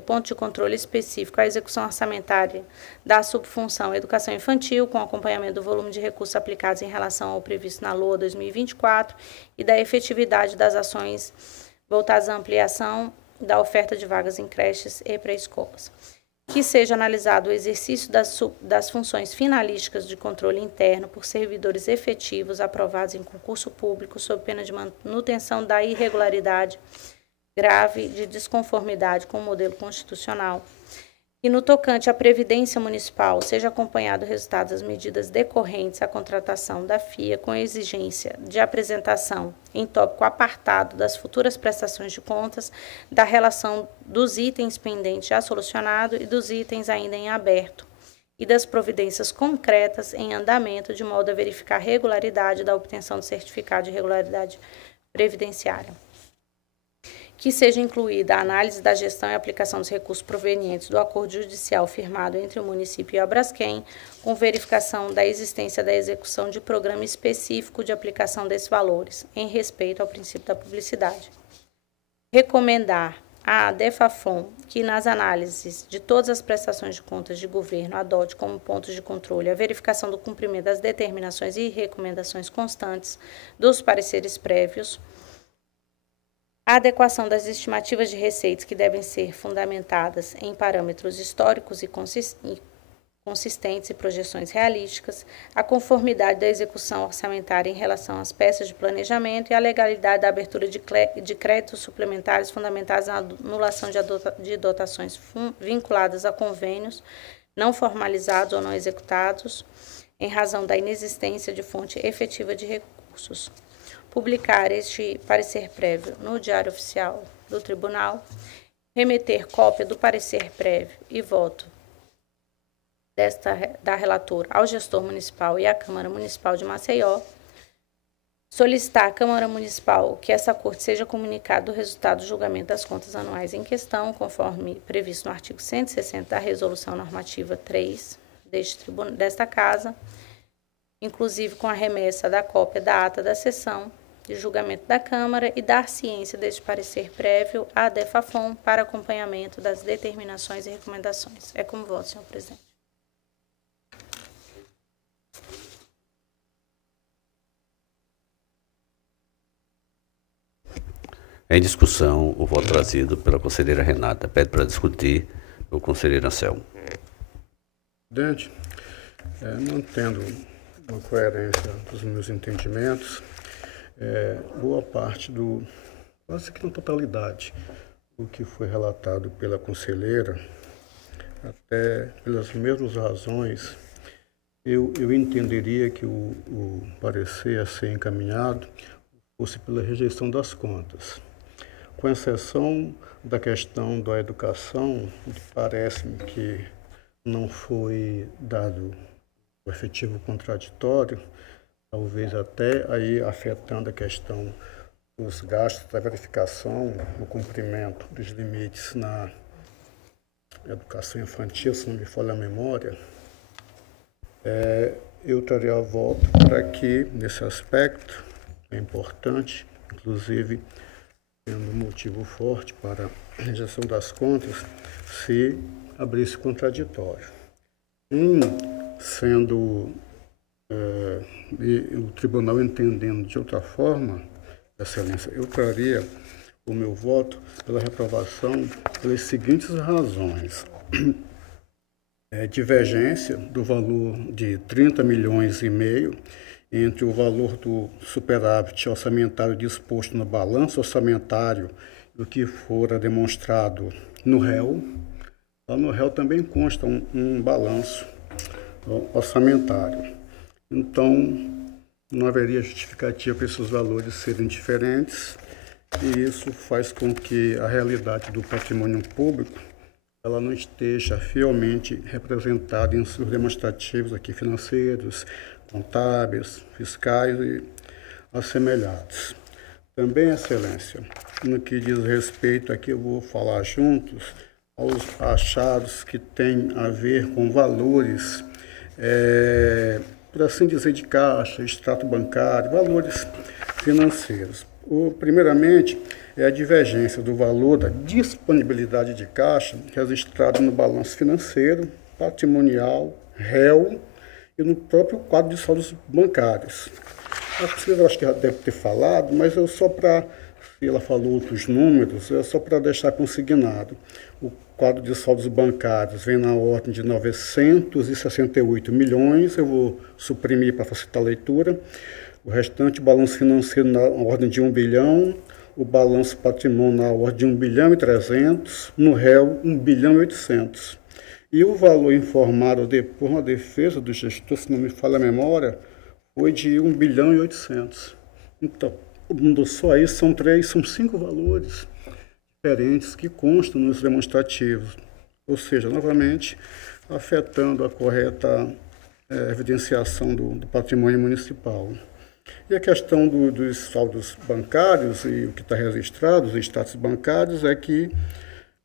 ponto de controle específico à execução orçamentária da subfunção Educação Infantil, com acompanhamento do volume de recursos aplicados em relação ao previsto na LOA 2024 e da efetividade das ações voltadas à ampliação da oferta de vagas em creches e pré-escolas. Que seja analisado o exercício das funções finalísticas de controle interno por servidores efetivos aprovados em concurso público sob pena de manutenção da irregularidade grave de desconformidade com o modelo constitucional. E no tocante à Previdência Municipal, seja acompanhado o resultado das medidas decorrentes à contratação da FIA com exigência de apresentação em tópico apartado das futuras prestações de contas, da relação dos itens pendentes já solucionados e dos itens ainda em aberto, e das providências concretas em andamento, de modo a verificar a regularidade da obtenção do certificado de regularidade previdenciária. Que seja incluída a análise da gestão e aplicação dos recursos provenientes do acordo judicial firmado entre o município e a Braskem, com verificação da existência da execução de programa específico de aplicação desses valores, em respeito ao princípio da publicidade. Recomendar à DEFAFON que, nas análises de todas as prestações de contas de governo, adote como pontos de controle a verificação do cumprimento das determinações e recomendações constantes dos pareceres prévios, a adequação das estimativas de receitas que devem ser fundamentadas em parâmetros históricos e consistentes e projeções realísticas, a conformidade da execução orçamentária em relação às peças de planejamento e a legalidade da abertura de créditos suplementares fundamentados na anulação de dotações vinculadas a convênios não formalizados ou não executados em razão da inexistência de fonte efetiva de recursos. Publicar este parecer prévio no Diário Oficial do Tribunal, remeter cópia do parecer prévio e voto da relatora ao gestor municipal e à Câmara Municipal de Maceió, solicitar à Câmara Municipal que essa Corte seja comunicado o resultado do julgamento das contas anuais em questão, conforme previsto no artigo 160 da Resolução Normativa 3 desta Casa, inclusive com a remessa da cópia da ata da sessão de julgamento da Câmara e dar ciência deste parecer prévio à DEFAFON para acompanhamento das determinações e recomendações. É como voto, senhor presidente. Em discussão, o voto trazido pela conselheira Renata. Pede para discutir o conselheiro Anselmo. Presidente, mantendo uma coerência dos meus entendimentos, boa parte quase que na totalidade, do que foi relatado pela conselheira, até pelas mesmas razões, eu entenderia que o parecer a ser encaminhado fosse pela rejeição das contas. Com exceção da questão da educação, parece-me que não foi dado o efetivo contraditório, talvez até aí afetando a questão dos gastos da verificação, no cumprimento dos limites na educação infantil, se não me falha a memória. Eu traria a voto para que, nesse aspecto, é importante, inclusive, tendo um motivo forte para a rejeição das contas, se abrisse contraditório. Sendo o tribunal entendendo de outra forma, Excelência, eu traria o meu voto pela reprovação pelas seguintes razões. Divergência do valor de 30 milhões e meio entre o valor do superávit orçamentário disposto no balanço orçamentário e o que fora demonstrado no réu. Lá no réu também consta um balanço orçamentário. Então, não haveria justificativa para esses valores serem diferentes, e isso faz com que a realidade do patrimônio público ela não esteja fielmente representada em seus demonstrativos aqui financeiros, contábeis, fiscais e assemelhados. Também, Excelência, no que diz respeito, aqui eu vou falar juntos, aos achados que têm a ver com valores, por assim dizer, de caixa, extrato bancário, valores financeiros. Primeiramente, é a divergência do valor da disponibilidade de caixa registrado no balanço financeiro, patrimonial, réu e no próprio quadro de saldos bancários. A conselheira acho que já deve ter falado, mas eu só para, se ela falou outros números, é só para deixar consignado. O quadro de saldos bancários vem na ordem de 968 milhões, eu vou suprimir para facilitar a leitura. O restante, o balanço financeiro na ordem de 1 bilhão, o balanço patrimônio na ordem de 1 bilhão e 300, no réu 1 bilhão e 800. E o valor informado depois na defesa do gestor, se não me falha a memória, foi de 1 bilhão e 800. Então, só aí são 5 valores diferentes que constam nos demonstrativos. Ou seja, novamente, afetando a correta evidenciação do patrimônio municipal. E a questão dos saldos bancários e o que está registrado, os status bancários, é que,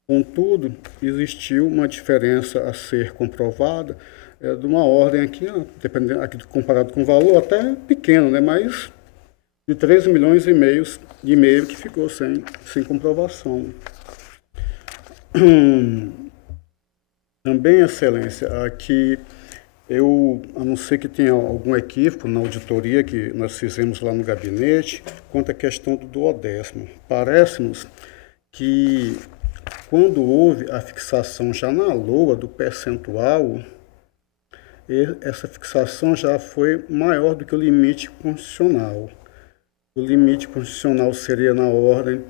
contudo, existiu uma diferença a ser comprovada de uma ordem aqui, dependendo, aqui comparado com o valor, até pequeno, né, mas de 13 milhões e meio que ficou sem comprovação. Também, Excelência, aqui a não ser que tenha algum equívoco na auditoria que nós fizemos lá no gabinete, quanto à questão do duodécimo. Parece-nos que, quando houve a fixação já na LOA do percentual, essa fixação já foi maior do que o limite constitucional. O limite constitucional seria na ordem,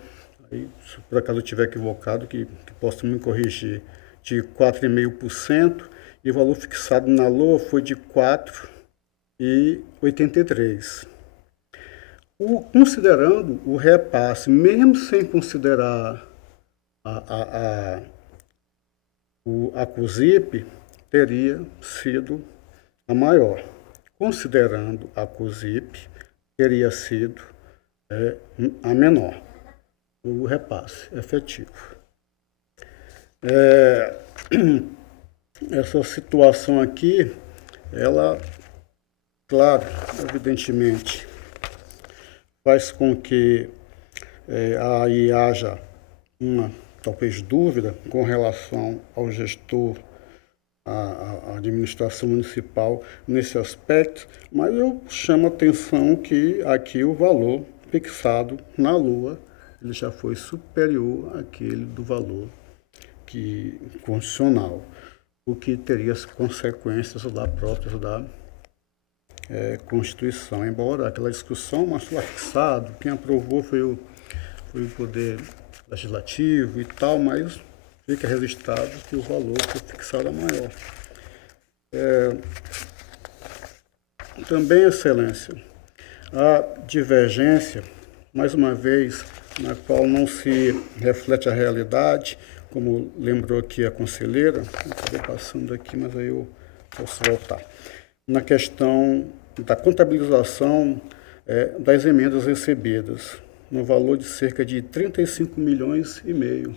aí, se por acaso eu estiver equivocado, que possa me corrigir, de 4,5%, e o valor fixado na LOA foi de 4,83%. Considerando o repasse, mesmo sem considerar a COSIP, teria sido a maior. Considerando a COSIP, teria sido a menor, o repasse efetivo. Essa situação aqui, ela, claro, evidentemente, faz com que aí haja uma, talvez, dúvida com relação ao gestor, à administração municipal nesse aspecto, mas eu chamo a atenção que aqui o valor fixado na Lua, ele já foi superior àquele do valor constitucional, o que teria as consequências lá próprias da Constituição. Embora aquela discussão, mas foi fixado, quem aprovou foi o Poder Legislativo e tal, mas fica registrado que o valor foi fixado a maior. Também, Excelência, a divergência, mais uma vez, na qual não se reflete a realidade, como lembrou aqui a conselheira, acabei passando aqui, mas aí eu posso voltar, na questão da contabilização das emendas recebidas, no valor de cerca de 35 milhões e meio.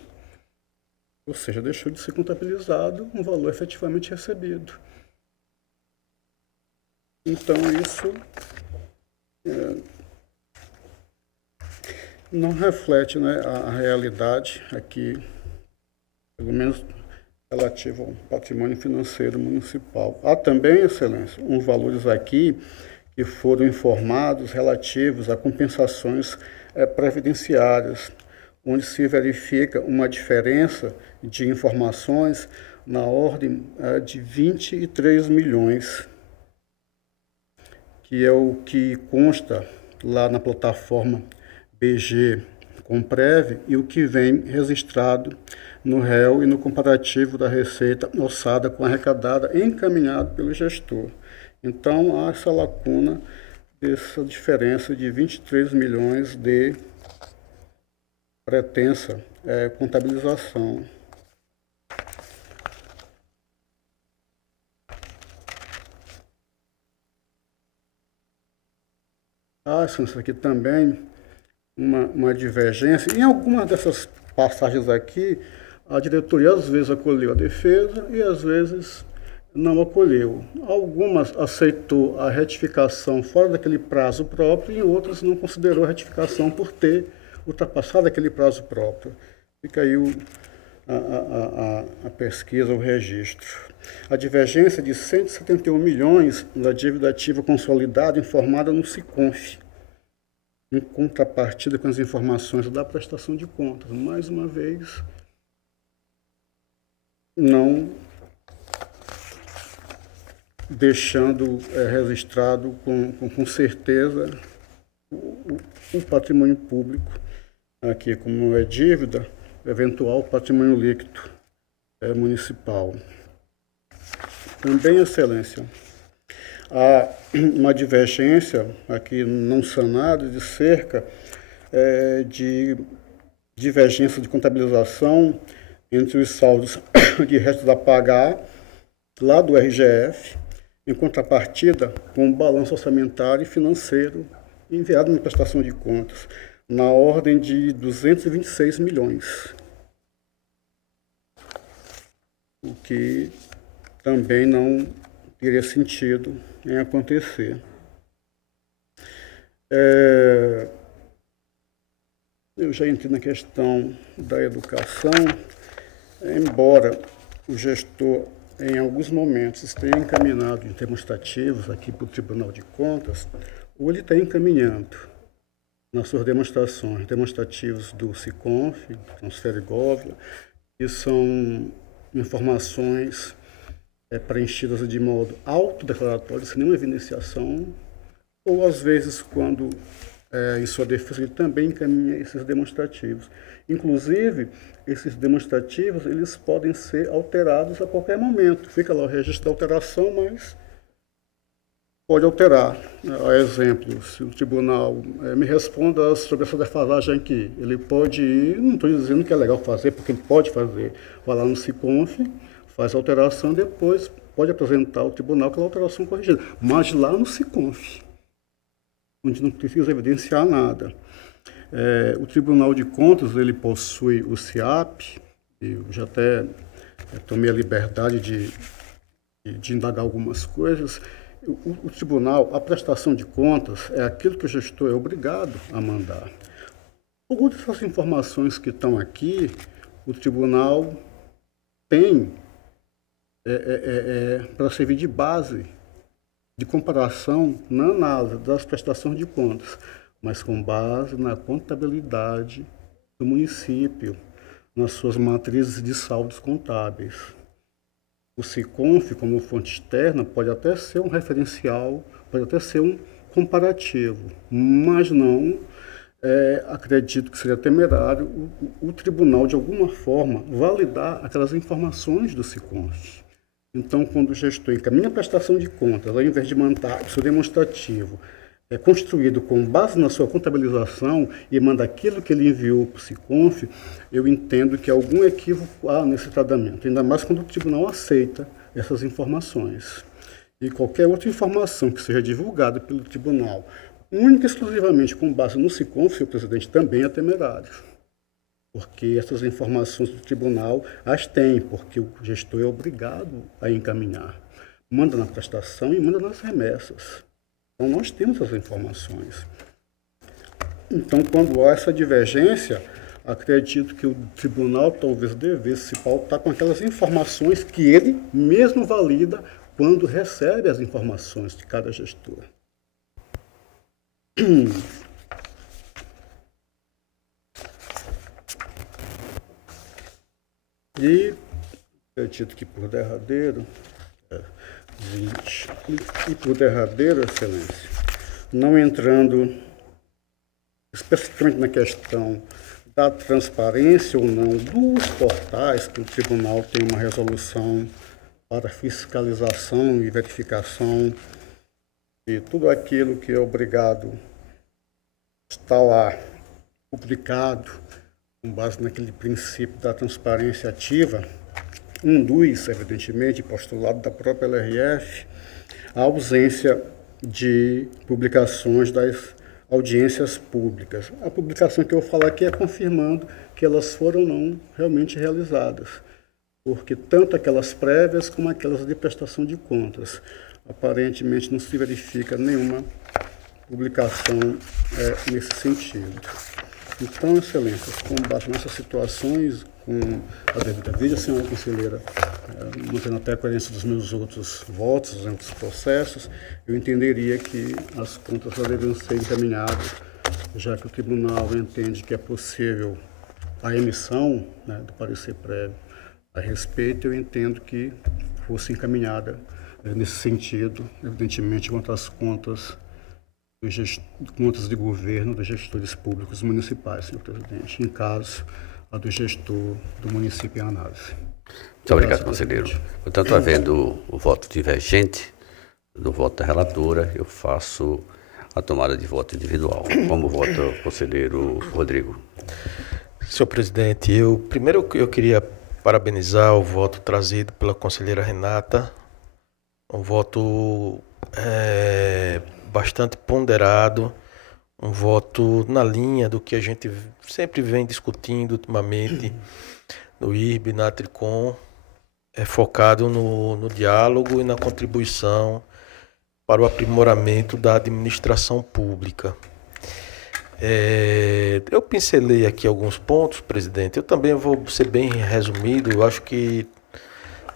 Ou seja, deixou de ser contabilizado um valor efetivamente recebido. Então, isso não reflete, né, a realidade aqui, pelo menos relativo ao patrimônio financeiro municipal. Há também, Excelência, uns valores aqui que foram informados relativos a compensações previdenciárias, onde se verifica uma diferença de informações na ordem de 23 milhões, que é o que consta lá na plataforma BG Comprev e o que vem registrado no réu e no comparativo da receita orçada com arrecadada encaminhado pelo gestor. Então, há essa lacuna dessa diferença de 23 milhões de pretensa contabilização. Isso aqui também uma divergência. Em algumas dessas passagens aqui, a diretoria às vezes acolheu a defesa e às vezes não acolheu. Algumas aceitou a retificação fora daquele prazo próprio e outras não considerou a retificação por ter ultrapassado aquele prazo próprio. Fica aí a pesquisa, o registro. A divergência de 171 milhões da dívida ativa consolidada informada no SICONF, em contrapartida com as informações da prestação de contas. Mais uma vez, não deixando registrado com certeza o patrimônio público, aqui como é dívida, eventual patrimônio líquido municipal. Também, Excelência, há uma divergência aqui não sanada de cerca de divergência de contabilização entre os saldos de restos a pagar lá do RGF, em contrapartida com o balanço orçamentário e financeiro enviado na prestação de contas, na ordem de 226 milhões, o que também não teria sentido em acontecer. Eu já entrei na questão da educação, embora o gestor, em alguns momentos, esteja encaminhado em demonstrativos aqui para o Tribunal de Contas, ou ele está encaminhando nas suas demonstrativos do SICONF, Transferigov, que são informações preenchidas de modo autodeclaratório, sem nenhuma evidenciação, ou às vezes, quando em sua defesa, ele também encaminha esses demonstrativos. Inclusive, esses demonstrativos eles podem ser alterados a qualquer momento. Fica lá o registro da alteração, mas pode alterar. A exemplo, se o tribunal me responda sobre essa defasagem aqui, ele pode ir, não estou dizendo que é legal fazer, porque ele pode fazer, vai lá no SICONF, faz a alteração, depois pode apresentar ao tribunal aquela alteração corrigida, mas lá no SICONF. onde não precisa evidenciar nada. O Tribunal de Contas, ele possui o CIAP, eu já até tomei a liberdade de indagar algumas coisas. O tribunal, a prestação de contas é aquilo que o gestor é obrigado a mandar. Algumas dessas informações que estão aqui, o tribunal tem para servir de base de comparação na análise das prestações de contas, mas com base na contabilidade do município, nas suas matrizes de saldos contábeis. O SICONF, como fonte externa, pode até ser um referencial, pode até ser um comparativo, mas não acredito que seria temerário o tribunal, de alguma forma, validar aquelas informações do SICONF. Então, quando o gestor encaminha a prestação de contas, ao invés de mandar o seu demonstrativo construído com base na sua contabilização e manda aquilo que ele enviou para o SICONF, eu entendo que algum equívoco há nesse tratamento, ainda mais quando o tribunal aceita essas informações. E qualquer outra informação que seja divulgada pelo tribunal, única e exclusivamente com base no SICONF, senhor presidente, também é temerário. Porque essas informações do tribunal as tem, porque o gestor é obrigado a encaminhar. Manda na prestação e manda nas remessas. Então, nós temos essas informações. Então, quando há essa divergência, acredito que o tribunal talvez devesse se pautar com aquelas informações que ele mesmo valida quando recebe as informações de cada gestor. E acredito que por derradeiro, excelência, não entrando especificamente na questão da transparência ou não dos portais, que o tribunal tem uma resolução para fiscalização e verificação de tudo aquilo que é obrigado está lá publicado com base naquele princípio da transparência ativa, induz, evidentemente, postulado da própria LRF, a ausência de publicações das audiências públicas. A publicação que eu vou falar aqui é confirmando que elas foram não realmente realizadas, porque tanto aquelas prévias como aquelas de prestação de contas, aparentemente não se verifica nenhuma publicação nesse sentido. Então, excelência, com base nessas situações, com a devida vida, senhora conselheira, mantendo até a coerência dos meus outros votos, dos outros processos, eu entenderia que as contas já deveriam ser encaminhadas, já que o tribunal entende que é possível a emissão do parecer prévio a respeito, eu entendo que fosse encaminhada nesse sentido, evidentemente, quanto às contas de governo dos gestores públicos municipais, senhor presidente, em caso a do gestor do município em análise. Muito obrigado, conselheiro. Portanto, havendo o voto divergente do voto da relatora, eu faço a tomada de voto individual. Como vota o conselheiro Rodrigo? Senhor presidente, primeiro eu queria parabenizar o voto trazido pela conselheira Renata, um voto bastante ponderado, um voto na linha do que a gente sempre vem discutindo ultimamente no IRB, na Tricom, focado no diálogo e na contribuição para o aprimoramento da administração pública. Eu pincelei aqui alguns pontos, presidente. Eu também vou ser bem resumido, eu acho que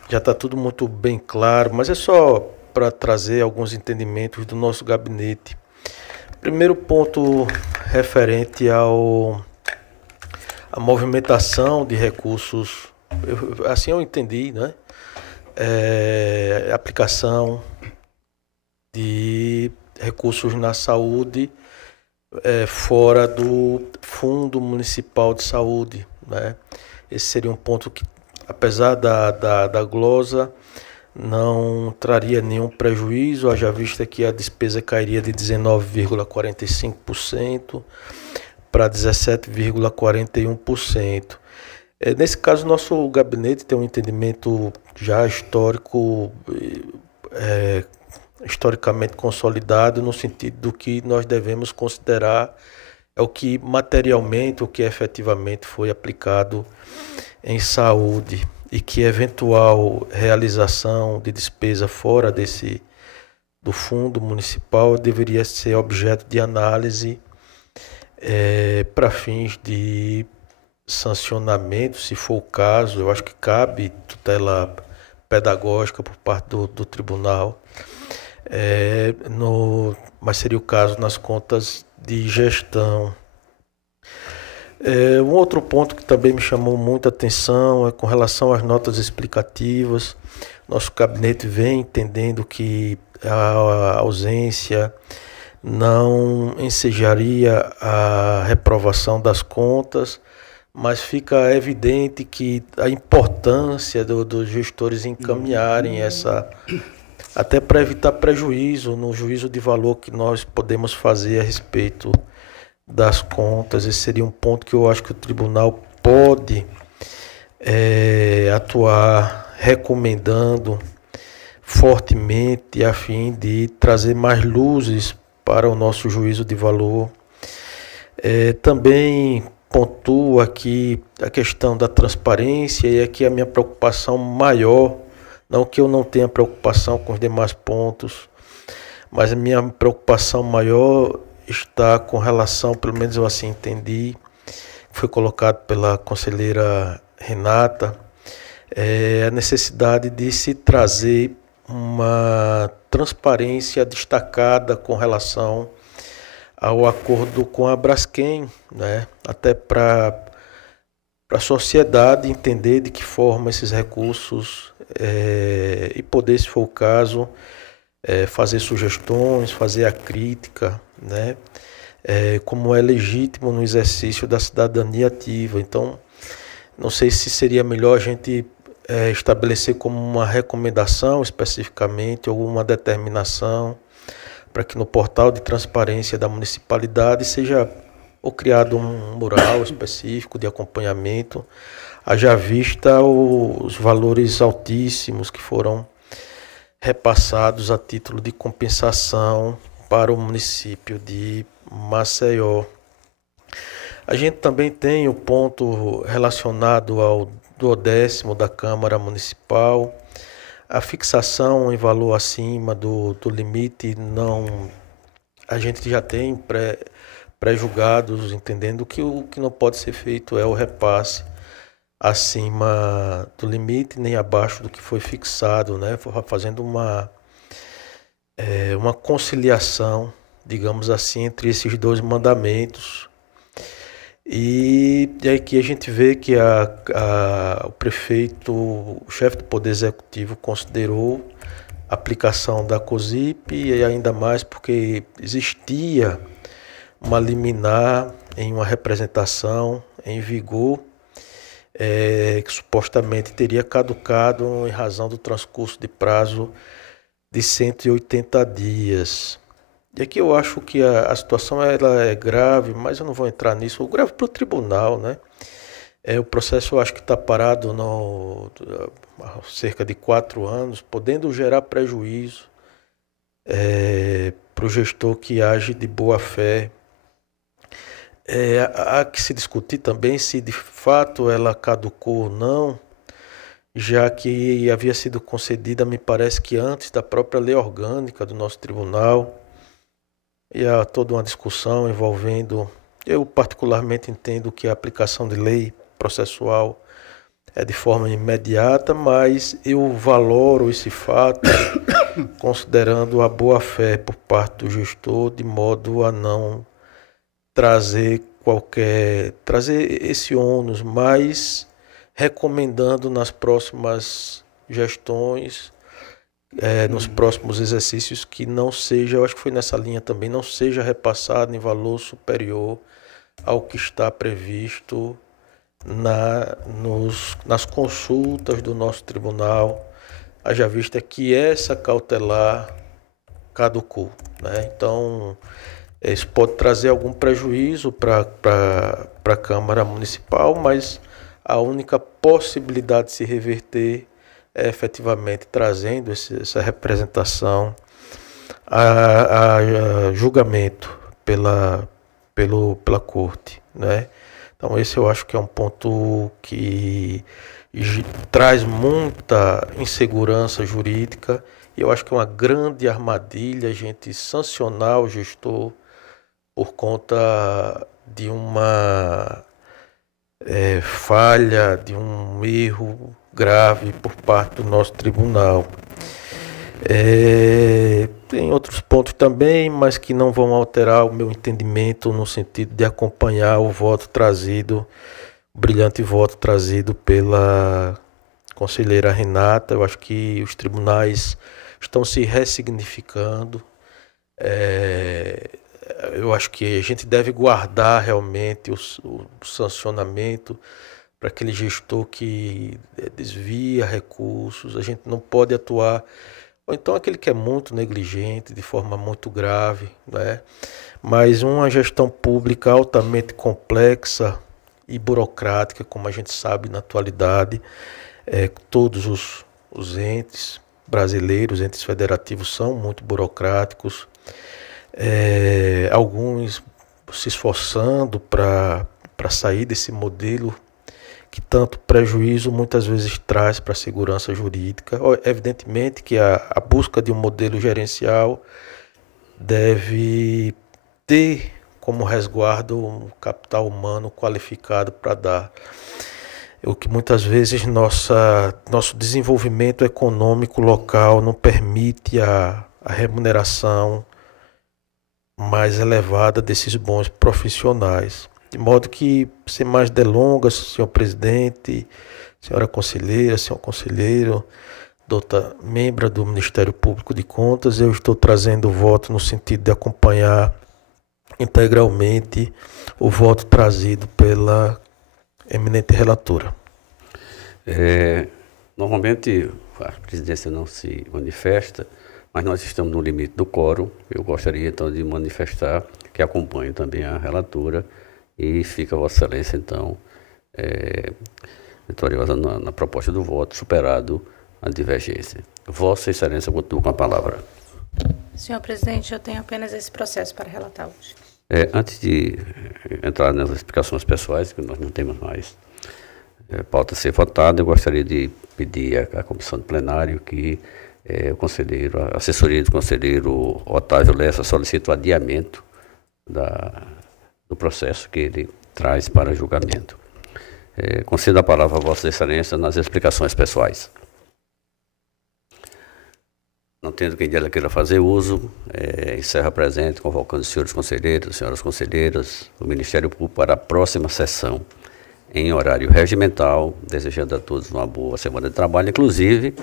já está tudo muito bem claro, mas é só para trazer alguns entendimentos do nosso gabinete. Primeiro ponto referente à movimentação de recursos, assim eu entendi, né? Aplicação de recursos na saúde fora do Fundo Municipal de Saúde, né? Esse seria um ponto que, apesar da glosa, não traria nenhum prejuízo, haja vista que a despesa cairia de 19,45% para 17,41%. Nesse caso, nosso gabinete tem um entendimento já histórico historicamente consolidado, no sentido do que nós devemos considerar é o que materialmente, o que efetivamente foi aplicado em saúde, e que eventual realização de despesa fora do fundo municipal deveria ser objeto de análise para fins de sancionamento, se for o caso. Eu acho que cabe tutela pedagógica por parte do tribunal, mas seria o caso nas contas de gestão. Um outro ponto que também me chamou muita atenção é com relação às notas explicativas. Nosso gabinete vem entendendo que a ausência não ensejaria a reprovação das contas, mas fica evidente que a importância dos gestores encaminharem essa, até para evitar prejuízo no juízo de valor que nós podemos fazer a respeito das contas. Esse seria um ponto que eu acho que o tribunal pode atuar recomendando fortemente a fim de trazer mais luzes para o nosso juízo de valor. Também pontuo aqui a questão da transparência, e aqui a minha preocupação maior, não que eu não tenha preocupação com os demais pontos, mas a minha preocupação maior está com relação, pelo menos eu assim entendi, foi colocado pela conselheira Renata, a necessidade de se trazer uma transparência destacada com relação ao acordo com a Braskem, né? Até para a sociedade entender de que forma esses recursos e poder, se for o caso, fazer sugestões, fazer a crítica, né? Como é legítimo no exercício da cidadania ativa. Então, não sei se seria melhor a gente estabelecer como uma recomendação especificamente, ou uma determinação, para que no portal de transparência da municipalidade seja ou criado um mural específico de acompanhamento, haja vista os valores altíssimos que foram repassados a título de compensação para o município de Maceió. A gente também tem o ponto relacionado ao 10º da Câmara Municipal. A fixação em valor acima do limite, a gente já tem pré-julgados entendendo que o que não pode ser feito é o repasse acima do limite nem abaixo do que foi fixado, né? Fazendo uma conciliação, digamos assim, entre esses dois mandamentos. E aqui a gente vê que o prefeito, o chefe do Poder Executivo, considerou a aplicação da COSIP, e ainda mais porque existia uma liminar em uma representação em vigor, que supostamente teria caducado em razão do transcurso de prazo de 180 dias. E aqui eu acho que a situação ela é grave, mas eu não vou entrar nisso. O grave para o tribunal, né? O processo eu acho que está parado há cerca de 4 anos, podendo gerar prejuízo para o gestor que age de boa fé. Há que se discutir também se de fato ela caducou ou não, já que havia sido concedida, me parece que antes da própria lei orgânica do nosso tribunal. E há toda uma discussão envolvendo, eu particularmente entendo que a aplicação de lei processual é de forma imediata, mas eu valoro esse fato considerando a boa-fé por parte do gestor, de modo a não trazer esse ônus, mas recomendando nas próximas gestões, nos próximos exercícios, que não seja, eu acho que foi nessa linha também, não seja repassado em valor superior ao que está previsto nas consultas do nosso tribunal, haja vista que essa cautelar caducou, né? Então, isso pode trazer algum prejuízo para a Câmara Municipal, mas a única possibilidade de se reverter efetivamente trazendo essa representação a julgamento pela corte, né? Então esse eu acho que é um ponto que traz muita insegurança jurídica, e eu acho que é uma grande armadilha a gente sancionar o gestor por conta de uma falha, de um erro grave por parte do nosso tribunal. Tem outros pontos também, mas que não vão alterar o meu entendimento no sentido de acompanhar o voto trazido, o brilhante voto trazido pela conselheira Renata. Eu acho que os tribunais estão se ressignificando. Eu acho que a gente deve guardar realmente o sancionamento para aquele gestor que desvia recursos. A gente não pode atuar, ou então aquele que é muito negligente, de forma muito grave, né? Mas uma gestão pública altamente complexa e burocrática, como a gente sabe na atualidade, todos os entes brasileiros, entes federativos, são muito burocráticos, alguns se esforçando para sair desse modelo que tanto prejuízo muitas vezes traz para a segurança jurídica. Evidentemente que a busca de um modelo gerencial deve ter como resguardo um capital humano qualificado para dar. O que muitas vezes nosso desenvolvimento econômico local não permite a remuneração mais elevada desses bons profissionais. De modo que, sem mais delongas, senhor presidente, senhora conselheira, senhor conselheiro, doutora membro do Ministério Público de Contas, eu estou trazendo o voto no sentido de acompanhar integralmente o voto trazido pela eminente relatora. Normalmente a presidência não se manifesta, mas nós estamos no limite do quórum. Eu gostaria então de manifestar que acompanho também a relatora e fica Vossa Excelência então vitoriosa na proposta do voto, superado a divergência. Vossa Excelência continua com a palavra. Senhor presidente, eu tenho apenas esse processo para relatar hoje. Antes de entrar nas explicações pessoais, que nós não temos mais pauta a ser votada, eu gostaria de pedir à comissão de plenário que a assessoria do conselheiro Otávio Lessa solicita o adiamento do processo que ele traz para julgamento. Concedo a palavra a Vossa Excelência nas explicações pessoais. Não tendo quem dela queira fazer uso, encerra presente, convocando os senhores conselheiros, senhoras conselheiras, o Ministério Público para a próxima sessão em horário regimental, desejando a todos uma boa semana de trabalho. Inclusive,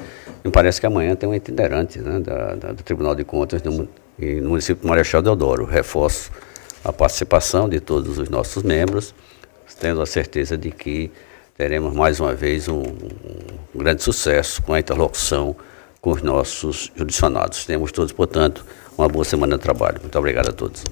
me parece que amanhã tem um itinerante, né, do Tribunal de Contas no município de Marechal Deodoro. Reforço a participação de todos os nossos membros, tendo a certeza de que teremos mais uma vez um grande sucesso com a interlocução com os nossos judicionados. Temos todos, portanto, uma boa semana de trabalho. Muito obrigado a todos.